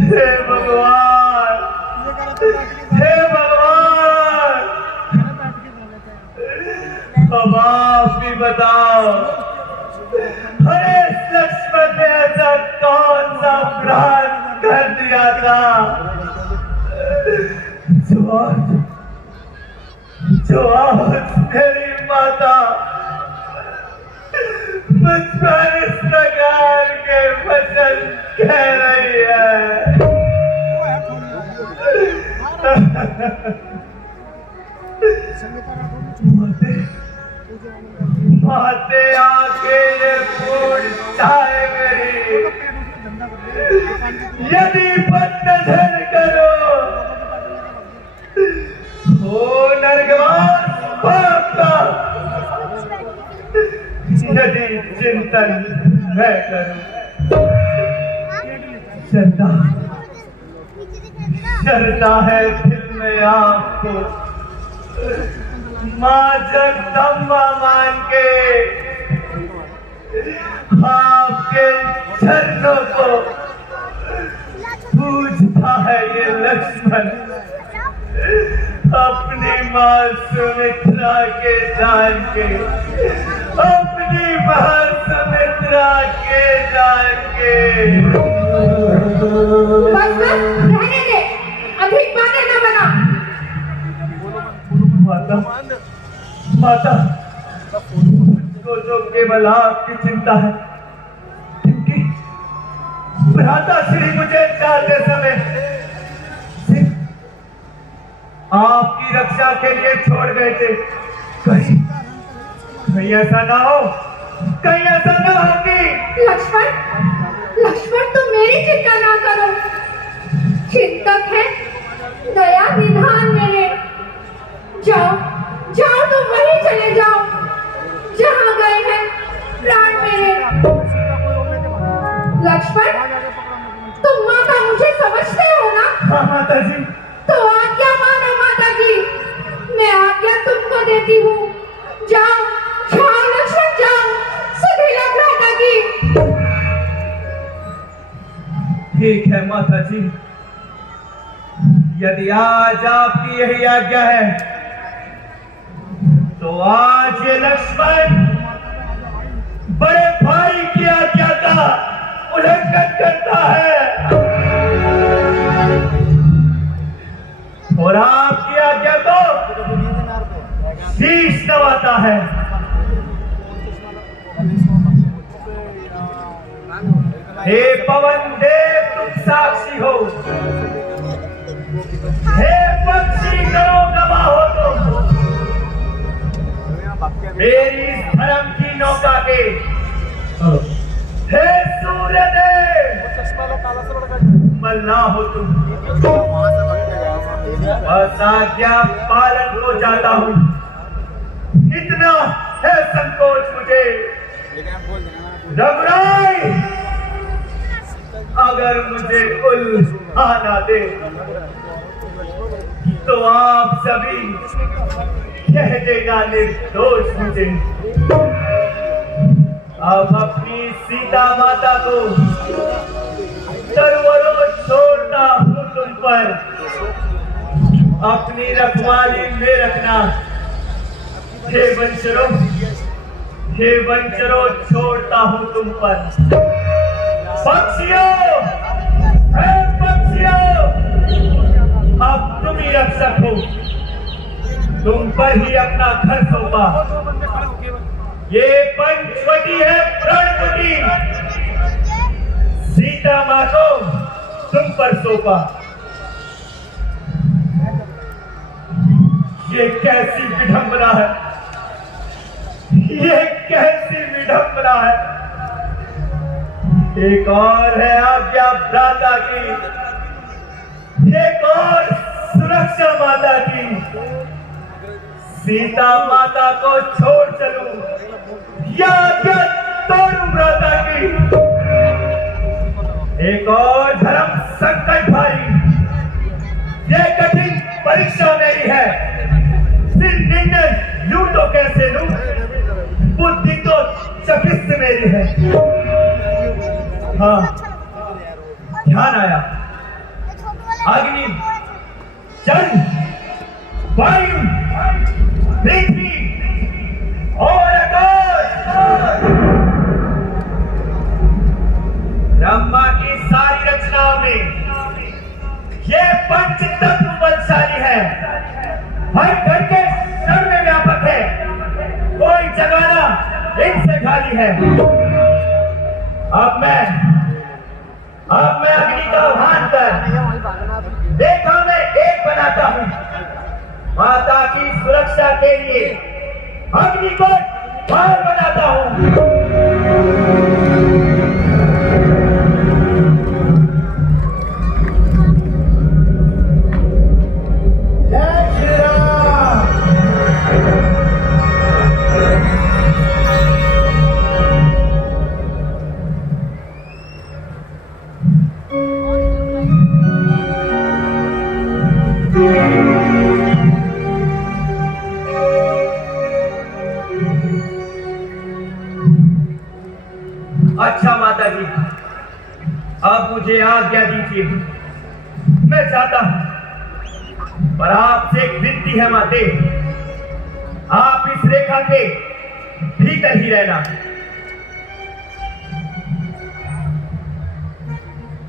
हे भगवान, हे भगवान, अब आप ही बताओ, अरे लक्ष्मण ने ऐसा कौन सा अपराध कर दिया था जो आज मेरी माता मुझ पर इस प्रकार के वचन कह रही है? माते आके ये फूल चाहे मेरी, यदि बदनजर करो हो नरकवास पाप का, यदि चिंतन मैं करूं। श्रद्धा है दिल में आपको, मां जगदम्बा मान के आपके चरणों को पूजता है ये लक्ष्मण, अपनी मां सुमित्रा के जान के, अपनी मां सुमित्रा के जान के। बस रहने दे, अधिक बातें न बना। माता, मुझको तो केवल आपकी चिंता है, क्योंकि भ्राता श्री मुझे जाते समय आपकी रक्षा के लिए छोड़ गए थे। कहीं ऐसा ना हो, कहीं ऐसा ना हो कि लक्ष्मण तुम मेरी चिंता ना करो, चिंतक है दया निधान मेरे। जाओ जाओ, तुम वहीं चले जाओ। माता जी। तो आज्ञा मानो माता जी, मैं आज्ञा तुमको देती हूँ। जाओ जाओ लक्ष्मण, जाओ सुधीला भ्राता की। ठीक है माता जी, यदि आज आपकी यही आज्ञा है तो आज ये लक्ष्मण बड़े भाई की आज्ञा का उल्लंघन करता है और आपकी आज्ञा को शीश नवाता है। हे पवन देव तुम साक्षी हो, हे पक्षी करो गवाह हो तुम, मेरी इस धर्म की नौका के। हे सूर्य देव मलना हो तुम, बस आज्ञा पालन को जाता हूँ। इतना है संकोच मुझे रघुराई, अगर मुझे उल्हाना दे तो आप सभी कह देगा निर्दोष मुझे। अब अपनी सीता माता को सर्वरों छोड़ता हूँ तुम पर, अपनी रखवाली में रखना। हे वंशरों छोड़ता हूँ तुम पर। पक्षियों, हे पक्षियों, अब तुम ही रक्षक हो, तुम पर ही अपना घर सौंपा। ये पंचवटी है प्रणवटी, सीता माँ को तुम पर सौंपा। ये कैसी विडंबना है, ये कैसी विडंबना है। एक और है आज्ञा भ्राता की, एक और सुरक्षा माता की। सीता माता को छोड़ चलूं या आज्ञा तोड़ूं भ्राता की। एक और धर्म संकट भाई, ये कठिन परीक्षा मेरी है। सिर्फ निर्णय लूं तो कैसे लूं, बुद्धि तो चकिस्त मेरी है। हाँ, ध्यान आया। अग्नि, जल, वायु, पृथ्वी और आकाश, ब्रह्मा की सारी रचनाओं में ये पंच तत्व बलशाली है, हर घर के क्षण में व्यापक है, कोई जगाना इनसे खाली है। अब मैं अग्नि का आह्वान कर देखा मैं एक बनाता हूं। माता की सुरक्षा के लिए अग्नि को बाहर बनाता हूं। अच्छा माता जी, अब मुझे आज्ञा दीजिए, मैं जाता हूं। पर आपसे एक विनती है माते, आप इस रेखा के भीतर ही रहना।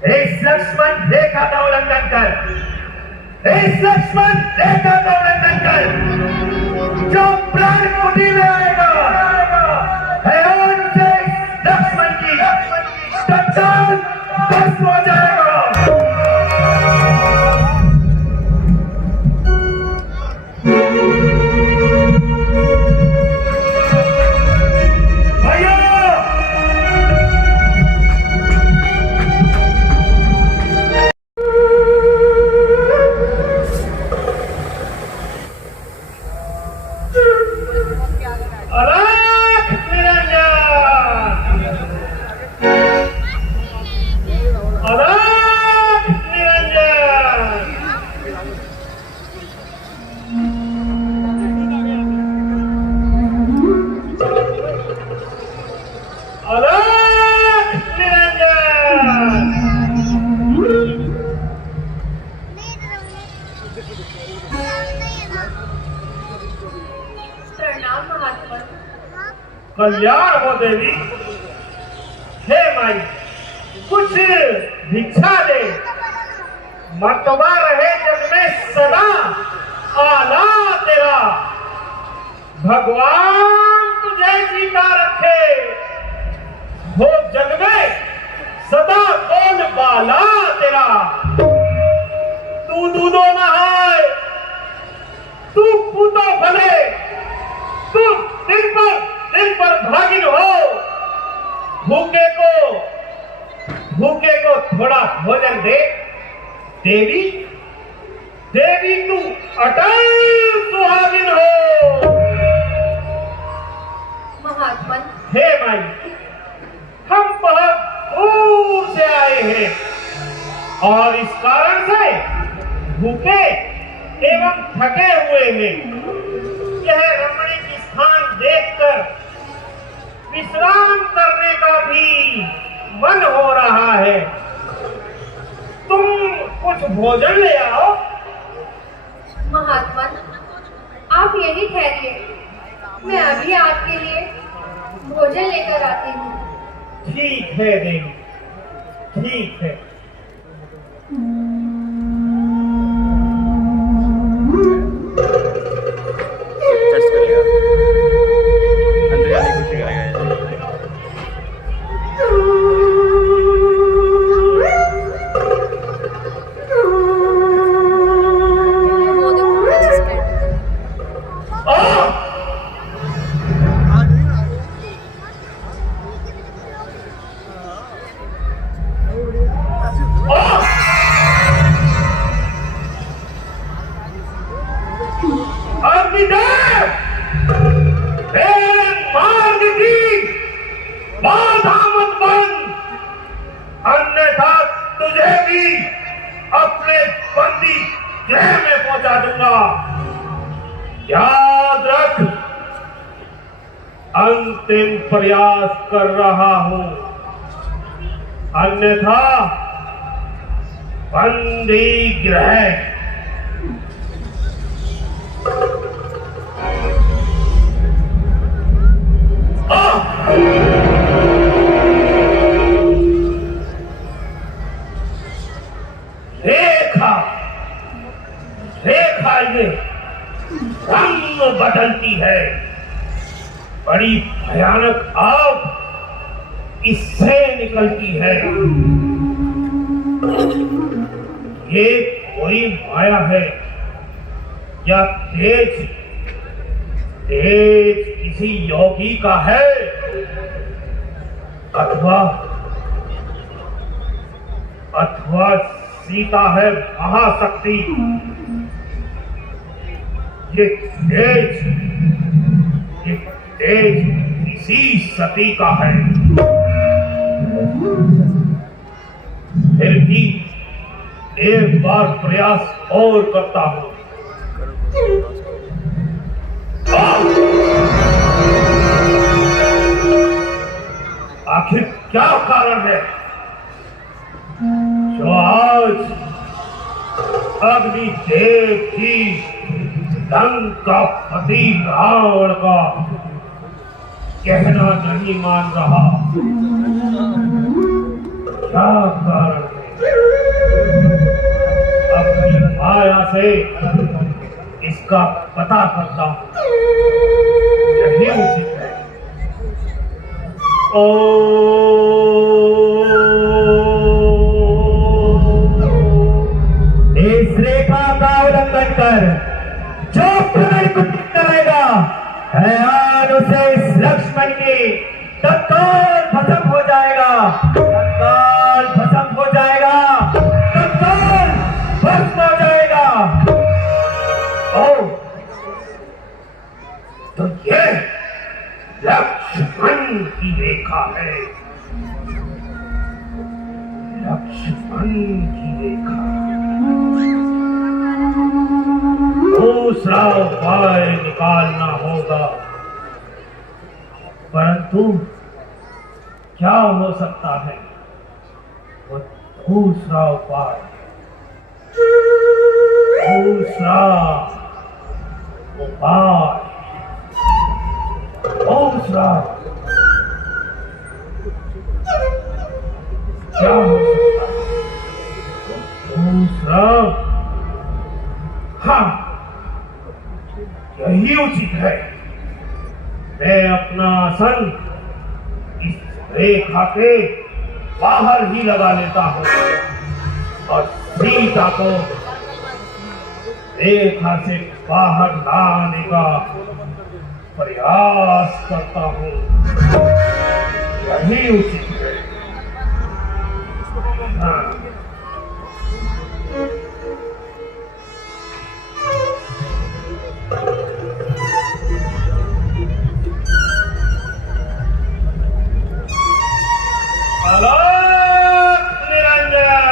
इस लक्ष्मण रेखा का उल्लंघन कर, इस लक्ष्मण रेखा का उल्लंघन कर, जो प्राण कुटी में आएगा लक्ष्मण की तत्काल भस्म हो जाएगा। भैया, प्रणाम महात्मा। कल्याण हो देवी। हे माई, कुछ भिक्षा दे, मर्तबा रहे जग में सदा आला तेरा। भगवान तुझे जीता रखे, हो जग में सदा कौन बाला तेरा। तू दूधो नहाए, तू पूतो भले, तू दिन पर भागिन हो। भूखे को थोड़ा भोजन दे। देवी देवी तू अटल सुहागिन हो। महात्मा, हे माई, हम बहुत दूर से आए हैं और इस कारण से भूखे एवं थके हुए हैं। यह रमणीक स्थान देखकर विश्राम करने का भी मन हो रहा है। तुम कुछ भोजन ले आओ। महात्मा, आप यही ठहरिए, मैं अभी आपके लिए भोजन लेकर आती हूँ। ठीक है देवी, ठीक है। टेस्ट करेगा, अंदर जाने की कोशिश करेगा। अन्यथा तुझे भी अपने बंदी गृह में पहुंचा दूंगा। याद रख, अंतिम प्रयास कर रहा हूं, अन्यथा बंदी गृह। रेखा ये रंग बदलती है, बड़ी भयानक आग इससे निकलती है। ये कोई माया है या तेज किसी योगी का है, अथवा सीता है महाशक्ति। ये तेज किसी सती का है। फिर भी एक बार प्रयास और करता हूं। आखिर क्या कारण है जो आज अग्निदेव की लंका पति रावण का कहना नहीं मान रहा? क्या कारण है? अपनी माया से इसका पता करता हूं, यही उचित है। इस रेखा का उल्लंघन कर जो प्रणय को करेगा, हयान उसे इस लक्ष्मण की तत्काल भस्म हो जाएगा, तत्काल भस्म हो जाएगा, तत्काल भस्म हो जाएगा। ओ, तो ये लक्ष्मण की रेखा है, लक्ष्मण की रेखा। दूसरा उपाय निकालना होगा, परंतु क्या हो सकता है वो दूसरा उपाय? दूसरा उपाय दूसरा क्या हो सकता है? दूसरा हाँ, यही उचित है। मैं अपना आसन इस रेखा के बाहर ही लगा लेता हूँ और सीता को रेखा से बाहर लाने का प्रयास करता हूँ। यही उचित है। हाँ। आलोक निरंजन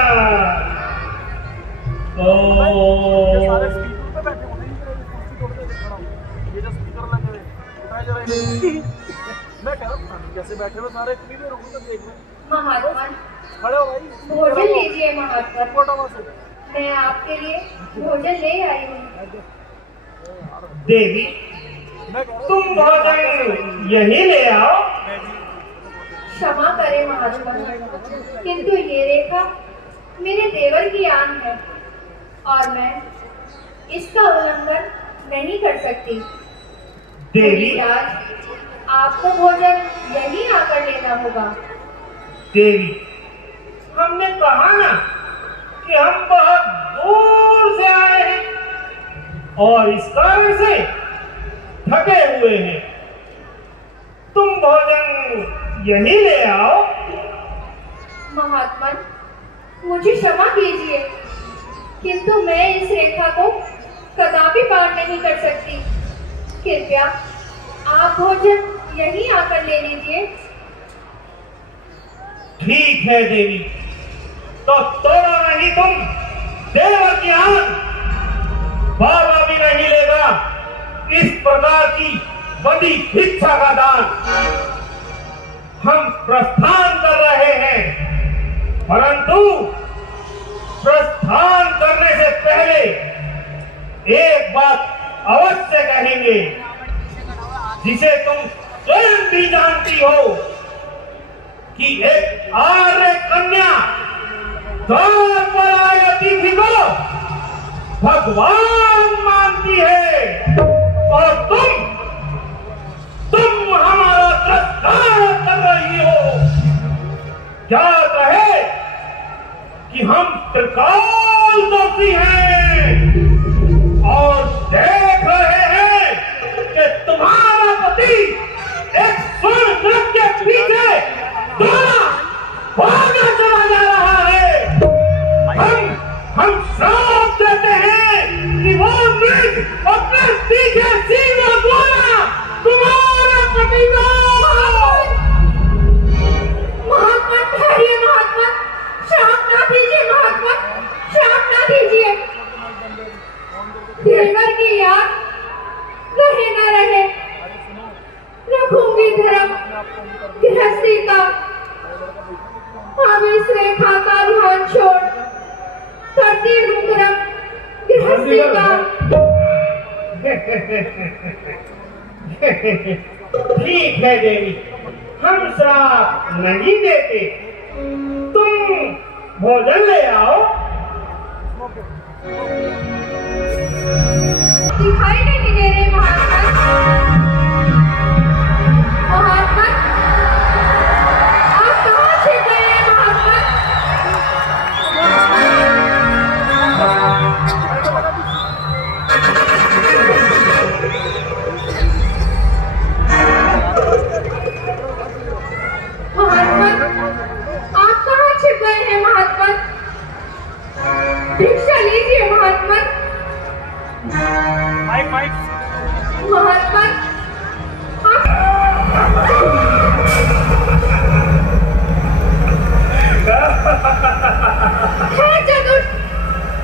तो मैं कह रहा हूँ कैसे बैठे हुए सारे इतनी देर होगी तो देख लो। महात्मा खड़े हो भाई, भोजन लीजिए। महात्मा फोटो से मैं आपके लिए भोजन ले आई हूँ। देवी, मैं कह रहा हूँ तुम भोजन यही ले आओ। क्षमा करें महात्मा, किंतु ये रेखा मेरे देवर की आन है और मैं इसका उल्लंघन नहीं कर सकती। देवी, आज आपको भोजन यहीं आकर लेना होगा। देवी, हमने कहा ना कि हम बहुत दूर से आए हैं और इस कारण से थके हुए हैं। तुम भोजन यहीं ले आओ। महात्मा मुझे क्षमा कीजिए, किंतु मैं इस रेखा को कदापि पार नहीं कर सकती। कृपया आप भोजन यहीं आकर ले लीजिए। ठीक है देवी, तो तोड़ा नहीं तुम देवर की आन, बाबा भी नहीं लेगा इस प्रकार की बड़ी भिक्षा का दान। हम प्रस्थान कर रहे हैं, परंतु प्रस्थान करने से पहले एक बात अवश्य कहेंगे, जिसे तुम स्वयं भी जानती हो कि एक आर्य कन्या द्वार पर आए अतिथि को भगवान मानती है और तुम हमारा तिरस्कार कर रही हो। याद रहे कि हम त्रिकाल दोषी हैं और देख रहे हैं कि तुम्हारा पति एक स्वर्ण ग्रह के पीछे भागा चला जा रहा है। हम श्राप देते हैं कि वो मृग अपने तीखे सींगों द्वारा तुम्हारे पति को। महात्मा ठहरिए। महात्मा श्राप ना दीजिए। महात्मा श्राप ना दीजिए। देवर की याद रहे न रहे, रखूंगी धर्म गृहस्थी का। अब इस रेखा का ध्यान छोड़ करती हूँ कर्म गृहस्थी का। ठीक है देवी, हम श्राप नहीं देते। तुम भोजन ले आओ। दिखाई नहीं दे रहे महात्मा। महात्मा आप कहाँ से गए हैं? महात्मा आप कहाँ छिप गए हैं? महात्मा भिक्षा लीजिए। महात्मा महात्मा है चतुर,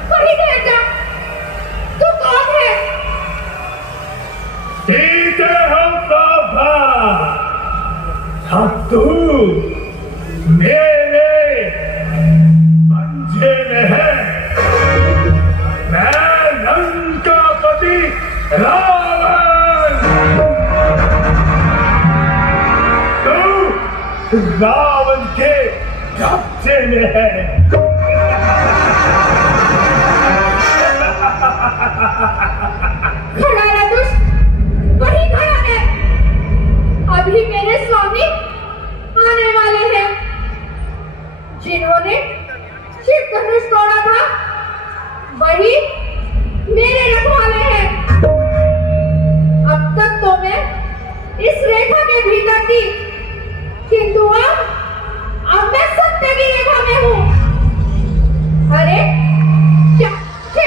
वही कहता। तू कौन है? सीधे हम सावधान। अब तू मेरे पंजे में है। मैं लंकापति रावण। रावण के कब्जे में है। खड़ा है दुष्ट, वही खड़ा है। अभी मेरे स्वामी आने वाले हैं, जिन्होंने शिव धनुष तोड़ा था, वही मेरे रखवाले हैं। अब तक तो मैं इस रेखा के भीतर थी, किंतु अब मैं सत्य की रेखा में हूँ। अरे क्या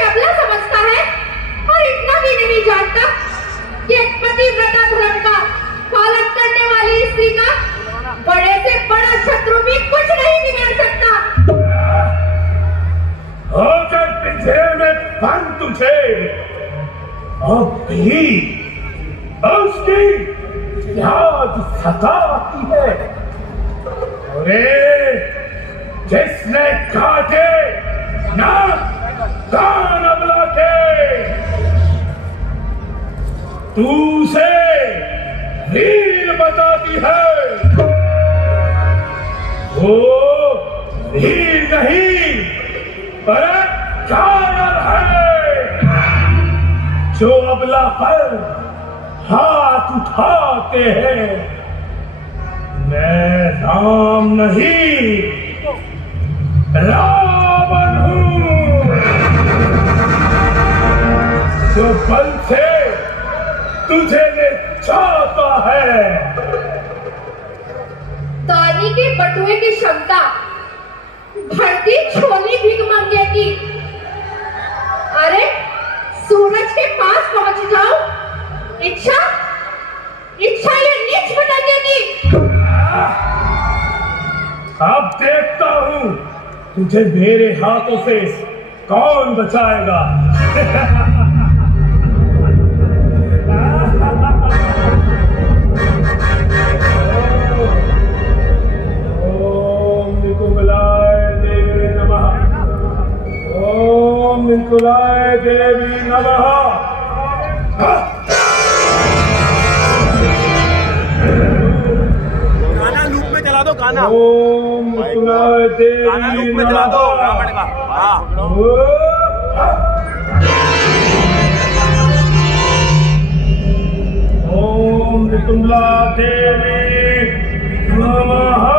अबला समझता है और इतना भी नहीं जानता कि पतिव्रता धर्म का पालन करने वाली स्त्री का बड़े से बड़ा शत्रु भी कुछ नहीं बिगाड़ सकता। होकर पीछे में बन तुझे, अब भी उसकी याद सताती है। अरे जिसने काटे ना कान अबला के, तू से वीर बताती है। वो वीर नहीं पर कायर है, जो अबला पर हाथ उठाते हैं। मैं राम नहीं, रावण हूँ, जो बल से तुझे ले जाता है। तानी के बटुए की क्षमता भरती छोली भिखमंगे की। अरे सूरज के पास पहुंच जाओ, इच्छा ये नीच भटकेगी। अब देखता हूँ तुझे मेरे हाथों से कौन बचाएगा। ओम निकुंभलाय देवी नमः, ओम निकुंभलाय देवी नमः। गाना लूप में चला दो, गाना ओम निकुंभलाय देवी गाना लूप में चला दो, रावण का। हाँ ओम निकुंभला देवी नमः।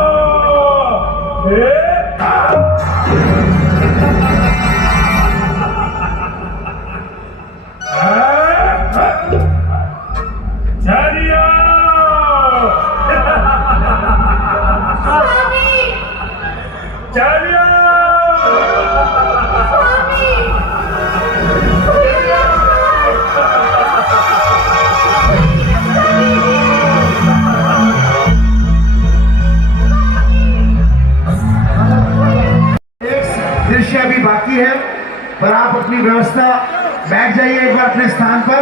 दृश्य अभी बाकी है, पर आप अपनी व्यवस्था बैठ जाइए एक बार अपने स्थान पर,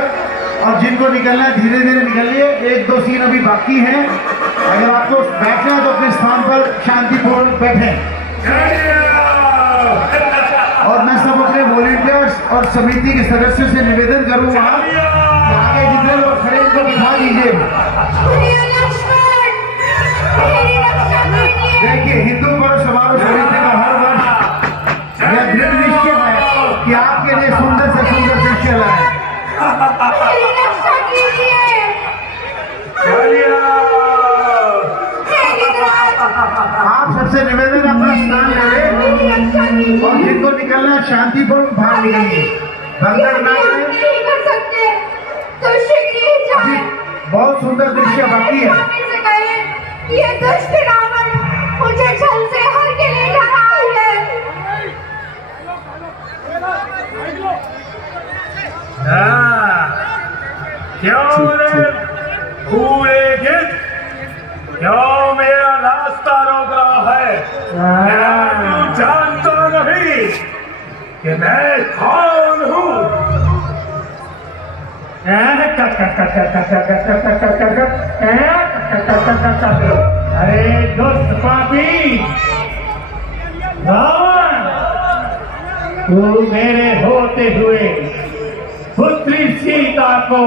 और जिनको निकलना है धीरे धीरे निकलिए। 1-2 सीन अभी बाकी हैं। अगर आपको बैठना है तो अपने स्थान पर शांतिपूर्ण बैठें। और मैं सब अपने वॉलेंटियर्स और समिति के सदस्यों से निवेदन करूंगा, आगे जितने लोग खड़े उनको बिठा दीजिए। देखिए, हिंदू पर्व समारोह समिति का हर वर्ष यह दृढ़ निश्चय है कि आपके लिए सुंदर से सुंदर दृश्य लाए। आप सबसे निवेदन अपना स्थान ले और जिनको निकलना शांतिपूर्ण बाहर निकलिए। भगदड़ ना करें। अभी बहुत सुंदर दृश्य बाकी है। ये दुष्ट रावण मुझे छल से हर के ले जा रहा है। क्यों रे कूड़े गिद्ध, क्यों मेरा रास्ता रोक रहा है? तू जानता नहीं कि मैं कौन हूँ? अरे दुष्ट पापी रावण, तू मेरे होते हुए पुत्री सीता को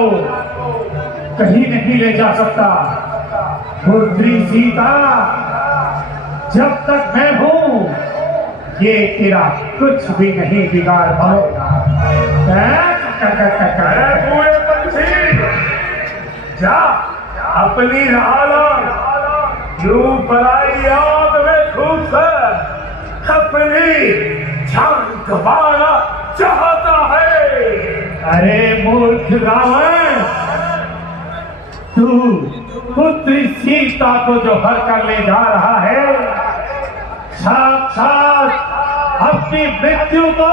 कहीं नहीं ले जा सकता। पुत्री सीता जब तक मैं हूं ये तेरा कुछ भी नहीं बिगाड़ पाएगा। अरे बूढ़े पंछी, जा अपनी हालत यूं पराई आग में घुस अपनी जान गंवाना चाहता है। अरे मूर्ख रावण, तू पुत्री सीता को जो हर कर ले जा रहा है, साक्षात अपनी मृत्यु को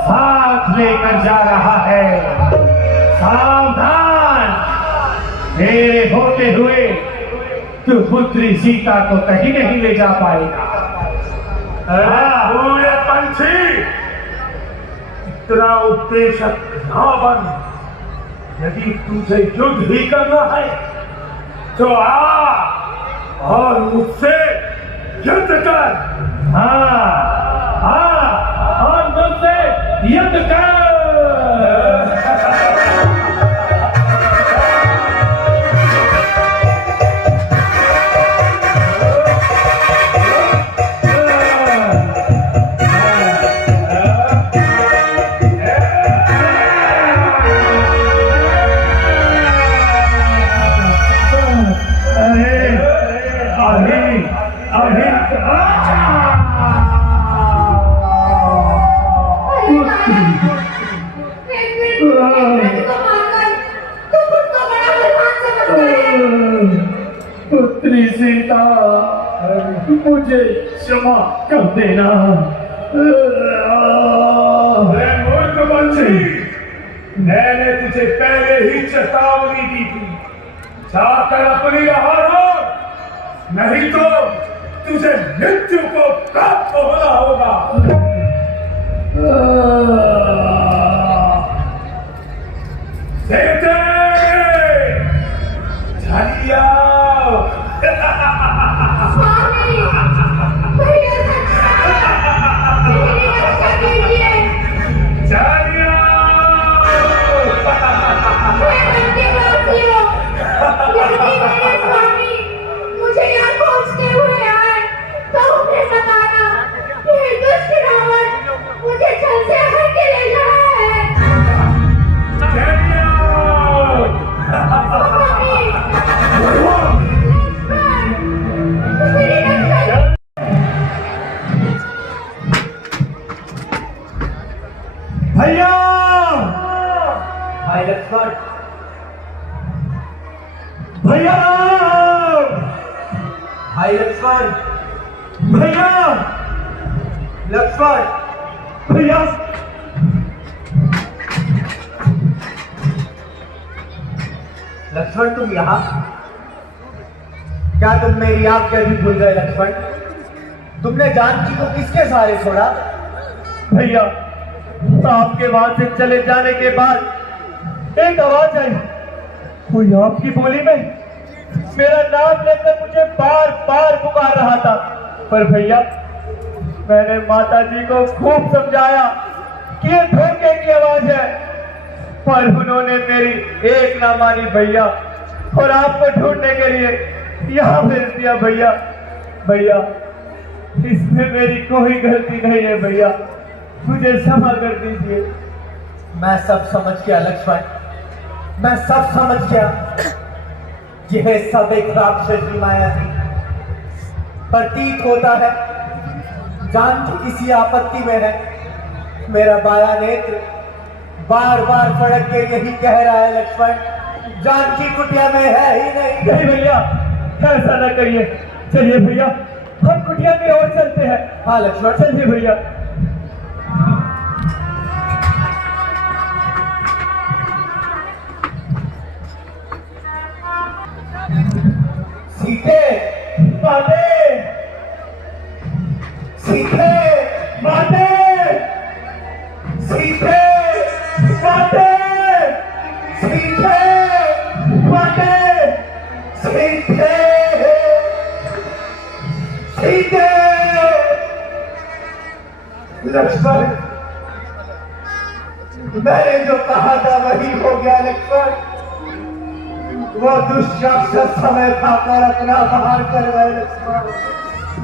साथ लेकर जा रहा है। सावधान, तेरे होते हुए तू पुत्री सीता को कहीं नहीं ले जा पाएगा। बूढ़े पंछी, इतना उपदेशक ना बन। यदि तुझे युद्ध ही करना है तो आ और मुझसे युद्ध कर। हाँ और मुझसे युद्ध कर। पुत्री सीता, मुझे क्षमा कर देना। मूर्ख पंछी, मैंने तुझे पहले ही चेतावनी दी थी, जाकर अपनी राह रोक, नहीं तो तुझे मृत्यु को प्राप्त होना होगा। देखते झरिया स्वामी, भैया मेरी रक्षा कीजिए। झरिया यदि मेरे स्वामी मुझे यहाँ पहुँचते हुए आए तो उन्हें बताना कि दुष्ट रावण मुझे जल से हर के ले जा रहा है। भैया, भाई लक्ष्मण, भैया, भाई लक्ष्मण, भैया, लक्ष्मण, भैया। लक्ष्मण तुम यहाँ? क्या तुम मेरी आज्ञा भी भूल गए लक्ष्मण? तुमने जानकी को किसके सहारे छोड़ा? भैया, आपके वहां से चले जाने के बाद एक आवाज आई, कोई आपकी बोली में मेरा नाम लेकर मुझे बार बार पुकार रहा था। पर भैया, मैंने माता जी को खूब समझाया कि ये धोखे की आवाज है, पर उन्होंने मेरी एक ना मानी भैया, और आपको ढूंढने के लिए यहाँ भेज दिया। भैया भैया, इसमें मेरी कोई गलती नहीं है भैया, मुझे क्षमा कर दीजिए। मैं सब समझ गया लक्ष्मण, मैं सब समझ गया। यह सब एक राक्षस की माया थी। प्रतीत होता है जानकी किसी आपत्ति में है। मेरा बाया नेत्र बार बार फड़क के यही कह रहा है लक्ष्मण, जानकी कुटिया में है ही नहीं। नहीं भैया, ऐसा न करिए। चलिए भैया, हम कुटिया में और चलते हैं। हाँ लक्ष्मण, चलिए भैया। सीते माते, सीते माते, सीते माते, सीते माते, सीते सीते। लक्ष्मण, मैंने जो कहा था वही हो गया लक्ष्मण। वो दुष्ट राक्षस समय खाकर अपना बाहर कर गए लक्ष्मण।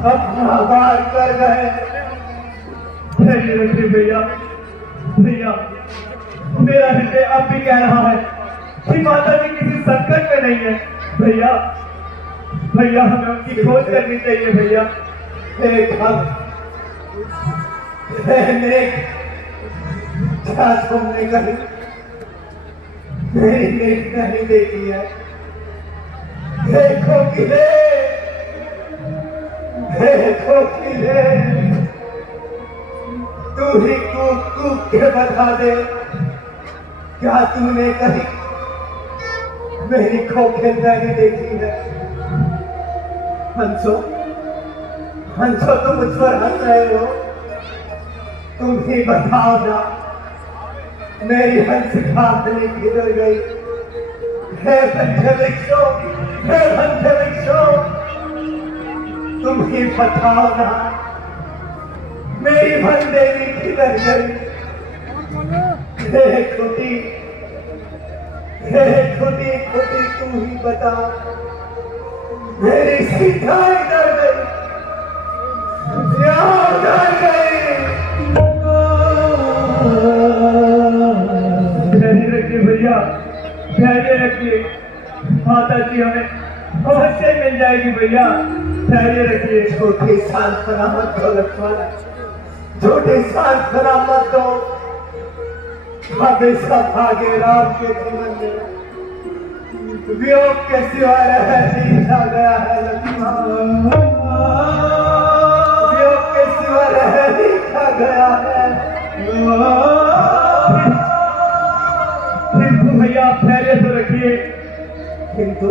अपना वार कर गए। धैर्य रखिए भैया। भैया मेरा हृदय अब भी कह रहा है कि माता जी किसी संकट में नहीं है। भैया भैया हमें उनकी खोज करनी चाहिए। भैया क्या तुमने कहीं मेरी नेक नहीं देखी है? देखो किले, देखो किले, तू ही कूक कूक के बता दे, क्या तूने कहीं मेरी खोखिल नहीं देखी है? हंसो, हंसो, तुम मुझ पर हंस रहे हो, तुम ही बताओ ना मेरी हंस खाने किधर गई? हे बंधे तुम ही बताओ ना मेरी बंदेवी किधर गई? हे खुदी, खुदी तू ही बता, मेरी सीता इधर गई, उधर गई। धैर्य रखिए भैया, धैर्य रखिए। माता जी हमें अवश्य मिल जाएगी भैया, धैर्य रखिए। छोटे सांत्वना मत दो लक्ष्मण, छोटे सांत्वना मत दो। हमेशा भागे राम के जीवन में वियोग के सिवा रह लिखा गया है लक्ष्मण, वियोग के सिवा रह लिखा गया है। किंतु भैया आप धैर्य तो रखिए। किंतु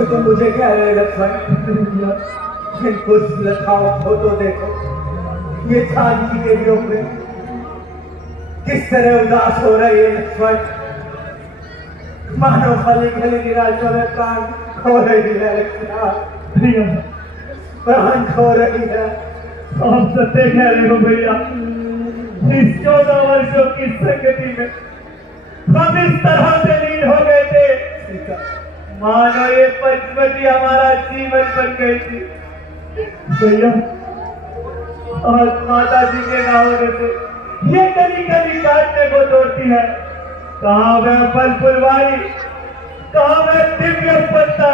तुम मुझे कह रहे लक्ष्मण? किंतु लखाओ फोटो देखो, ये जानकी के वियोग में किस तरह उदास हो रही है लक्ष्मण, मानो खली खली निराशा में प्राण खो रही है लक्ष्मण, प्राण खो रही है। आप सत्य कह रहे हो भैया। इस 14 वर्षों की संगति में हम इस तरह से लीन हो गए थे, मानो ये पंचवटी हमारा जीवन बन गई थी। भैया आज माता जी के ना होने से ये गली गली काटने को दौड़ती है। कहाँ वह फल फुलवारी, कहाँ वह दिव्य पत्ता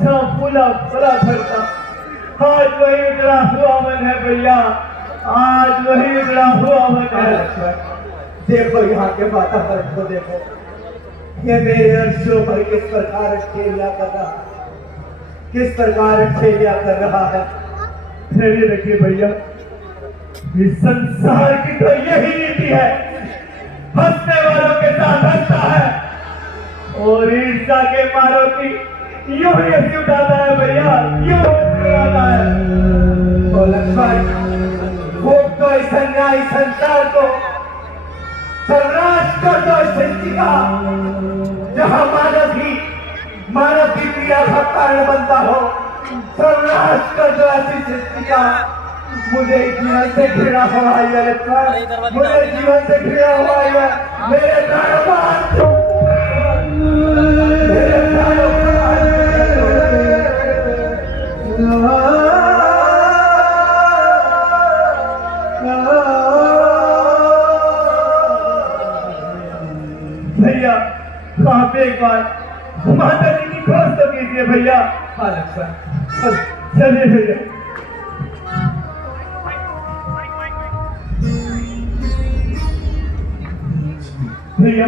जहाँ फूला फला भरता। आज वही उजड़ा हुआ मन है भैया, आज वही उजड़ा हुआ मन है। देखो यहाँ के वातावरण को देखो, ये मेरे अर्शों पर किस प्रकार खेलिया कर रहा है, किस प्रकार खेलिया कर रहा है। धैर्य रखिए भैया, इस संसार की तो यही नीति है, हंसने वालों के साथ हंसता है और ईर्ष्या के मारों की यूं ही हंसी उठाता है भैया, यूं उठाता है। तो लक्ष्मण वो तो इस अन्यायी संसार को सर्वनाश कर दो, इस सृष्टि का जहां मानव की पीड़ा का कारण बनता हो, सर्वनाश कर दो ऐसी सृष्टि का। मुझे जीवन से घृणा हुआ है लक्ष्मण, मुझे जीवन से घृणा हुआ है। मेरे प्राणों को मेरे प्राणों भैया आप एक बार माता जी की खोज तो कीजिए भैया। हाँ लक्ष्मण, चलिए भैया। भैया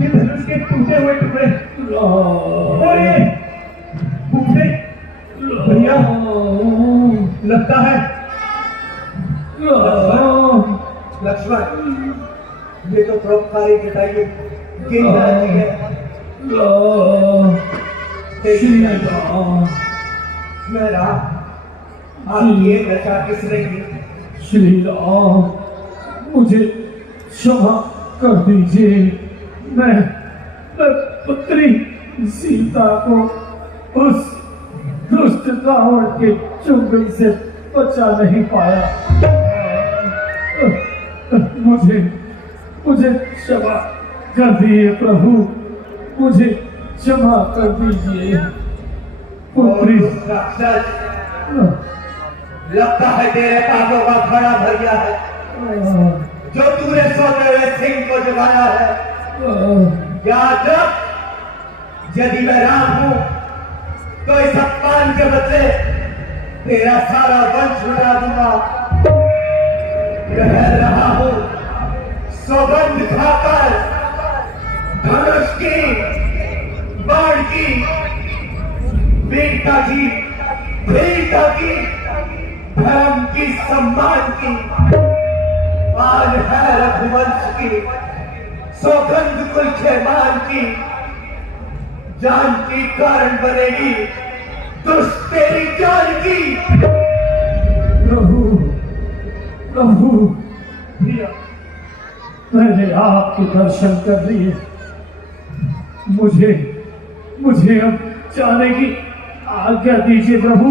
ये धनुष के टूटे हुए टुकड़े और ये टूटे भैया लगता है लक्ष्मण ये तो परोपकारी पिटाई गिर जाती है। मेरा आप ये दशा किसने की? श्री राम, मुझे क्षमा कर दीजिए। मैं पुत्री सीता को उस दुष्ट रावण के चुंगल से बचा नहीं पाया। मुझे क्षमा कर दिए प्रभु, मुझे क्षमा कर दीजिए पुत्री। राक्षस, लगता है तेरे पापों का खड़ा भर गया है जो तूने सोते हुए सिंह को जगाया है। याद रख, यदि मैं राम हूं तो इस अपमान के बदले तेरा सारा वंश उड़ा दूंगा। कह रहा हूं, सौगंध खाकर धनुष की, बाण की, वीरता की, धीरता की, धर्म की, सम्मान की, मान है रघुवंश की, सौगंध कुल खेमान की, जान की कारण बनेगी दुष्ट तेरी जान की। प्रभु प्रभु भैया, मैंने आपके दर्शन कर लिए, मुझे अब जाने की आज्ञा दीजिए प्रभु।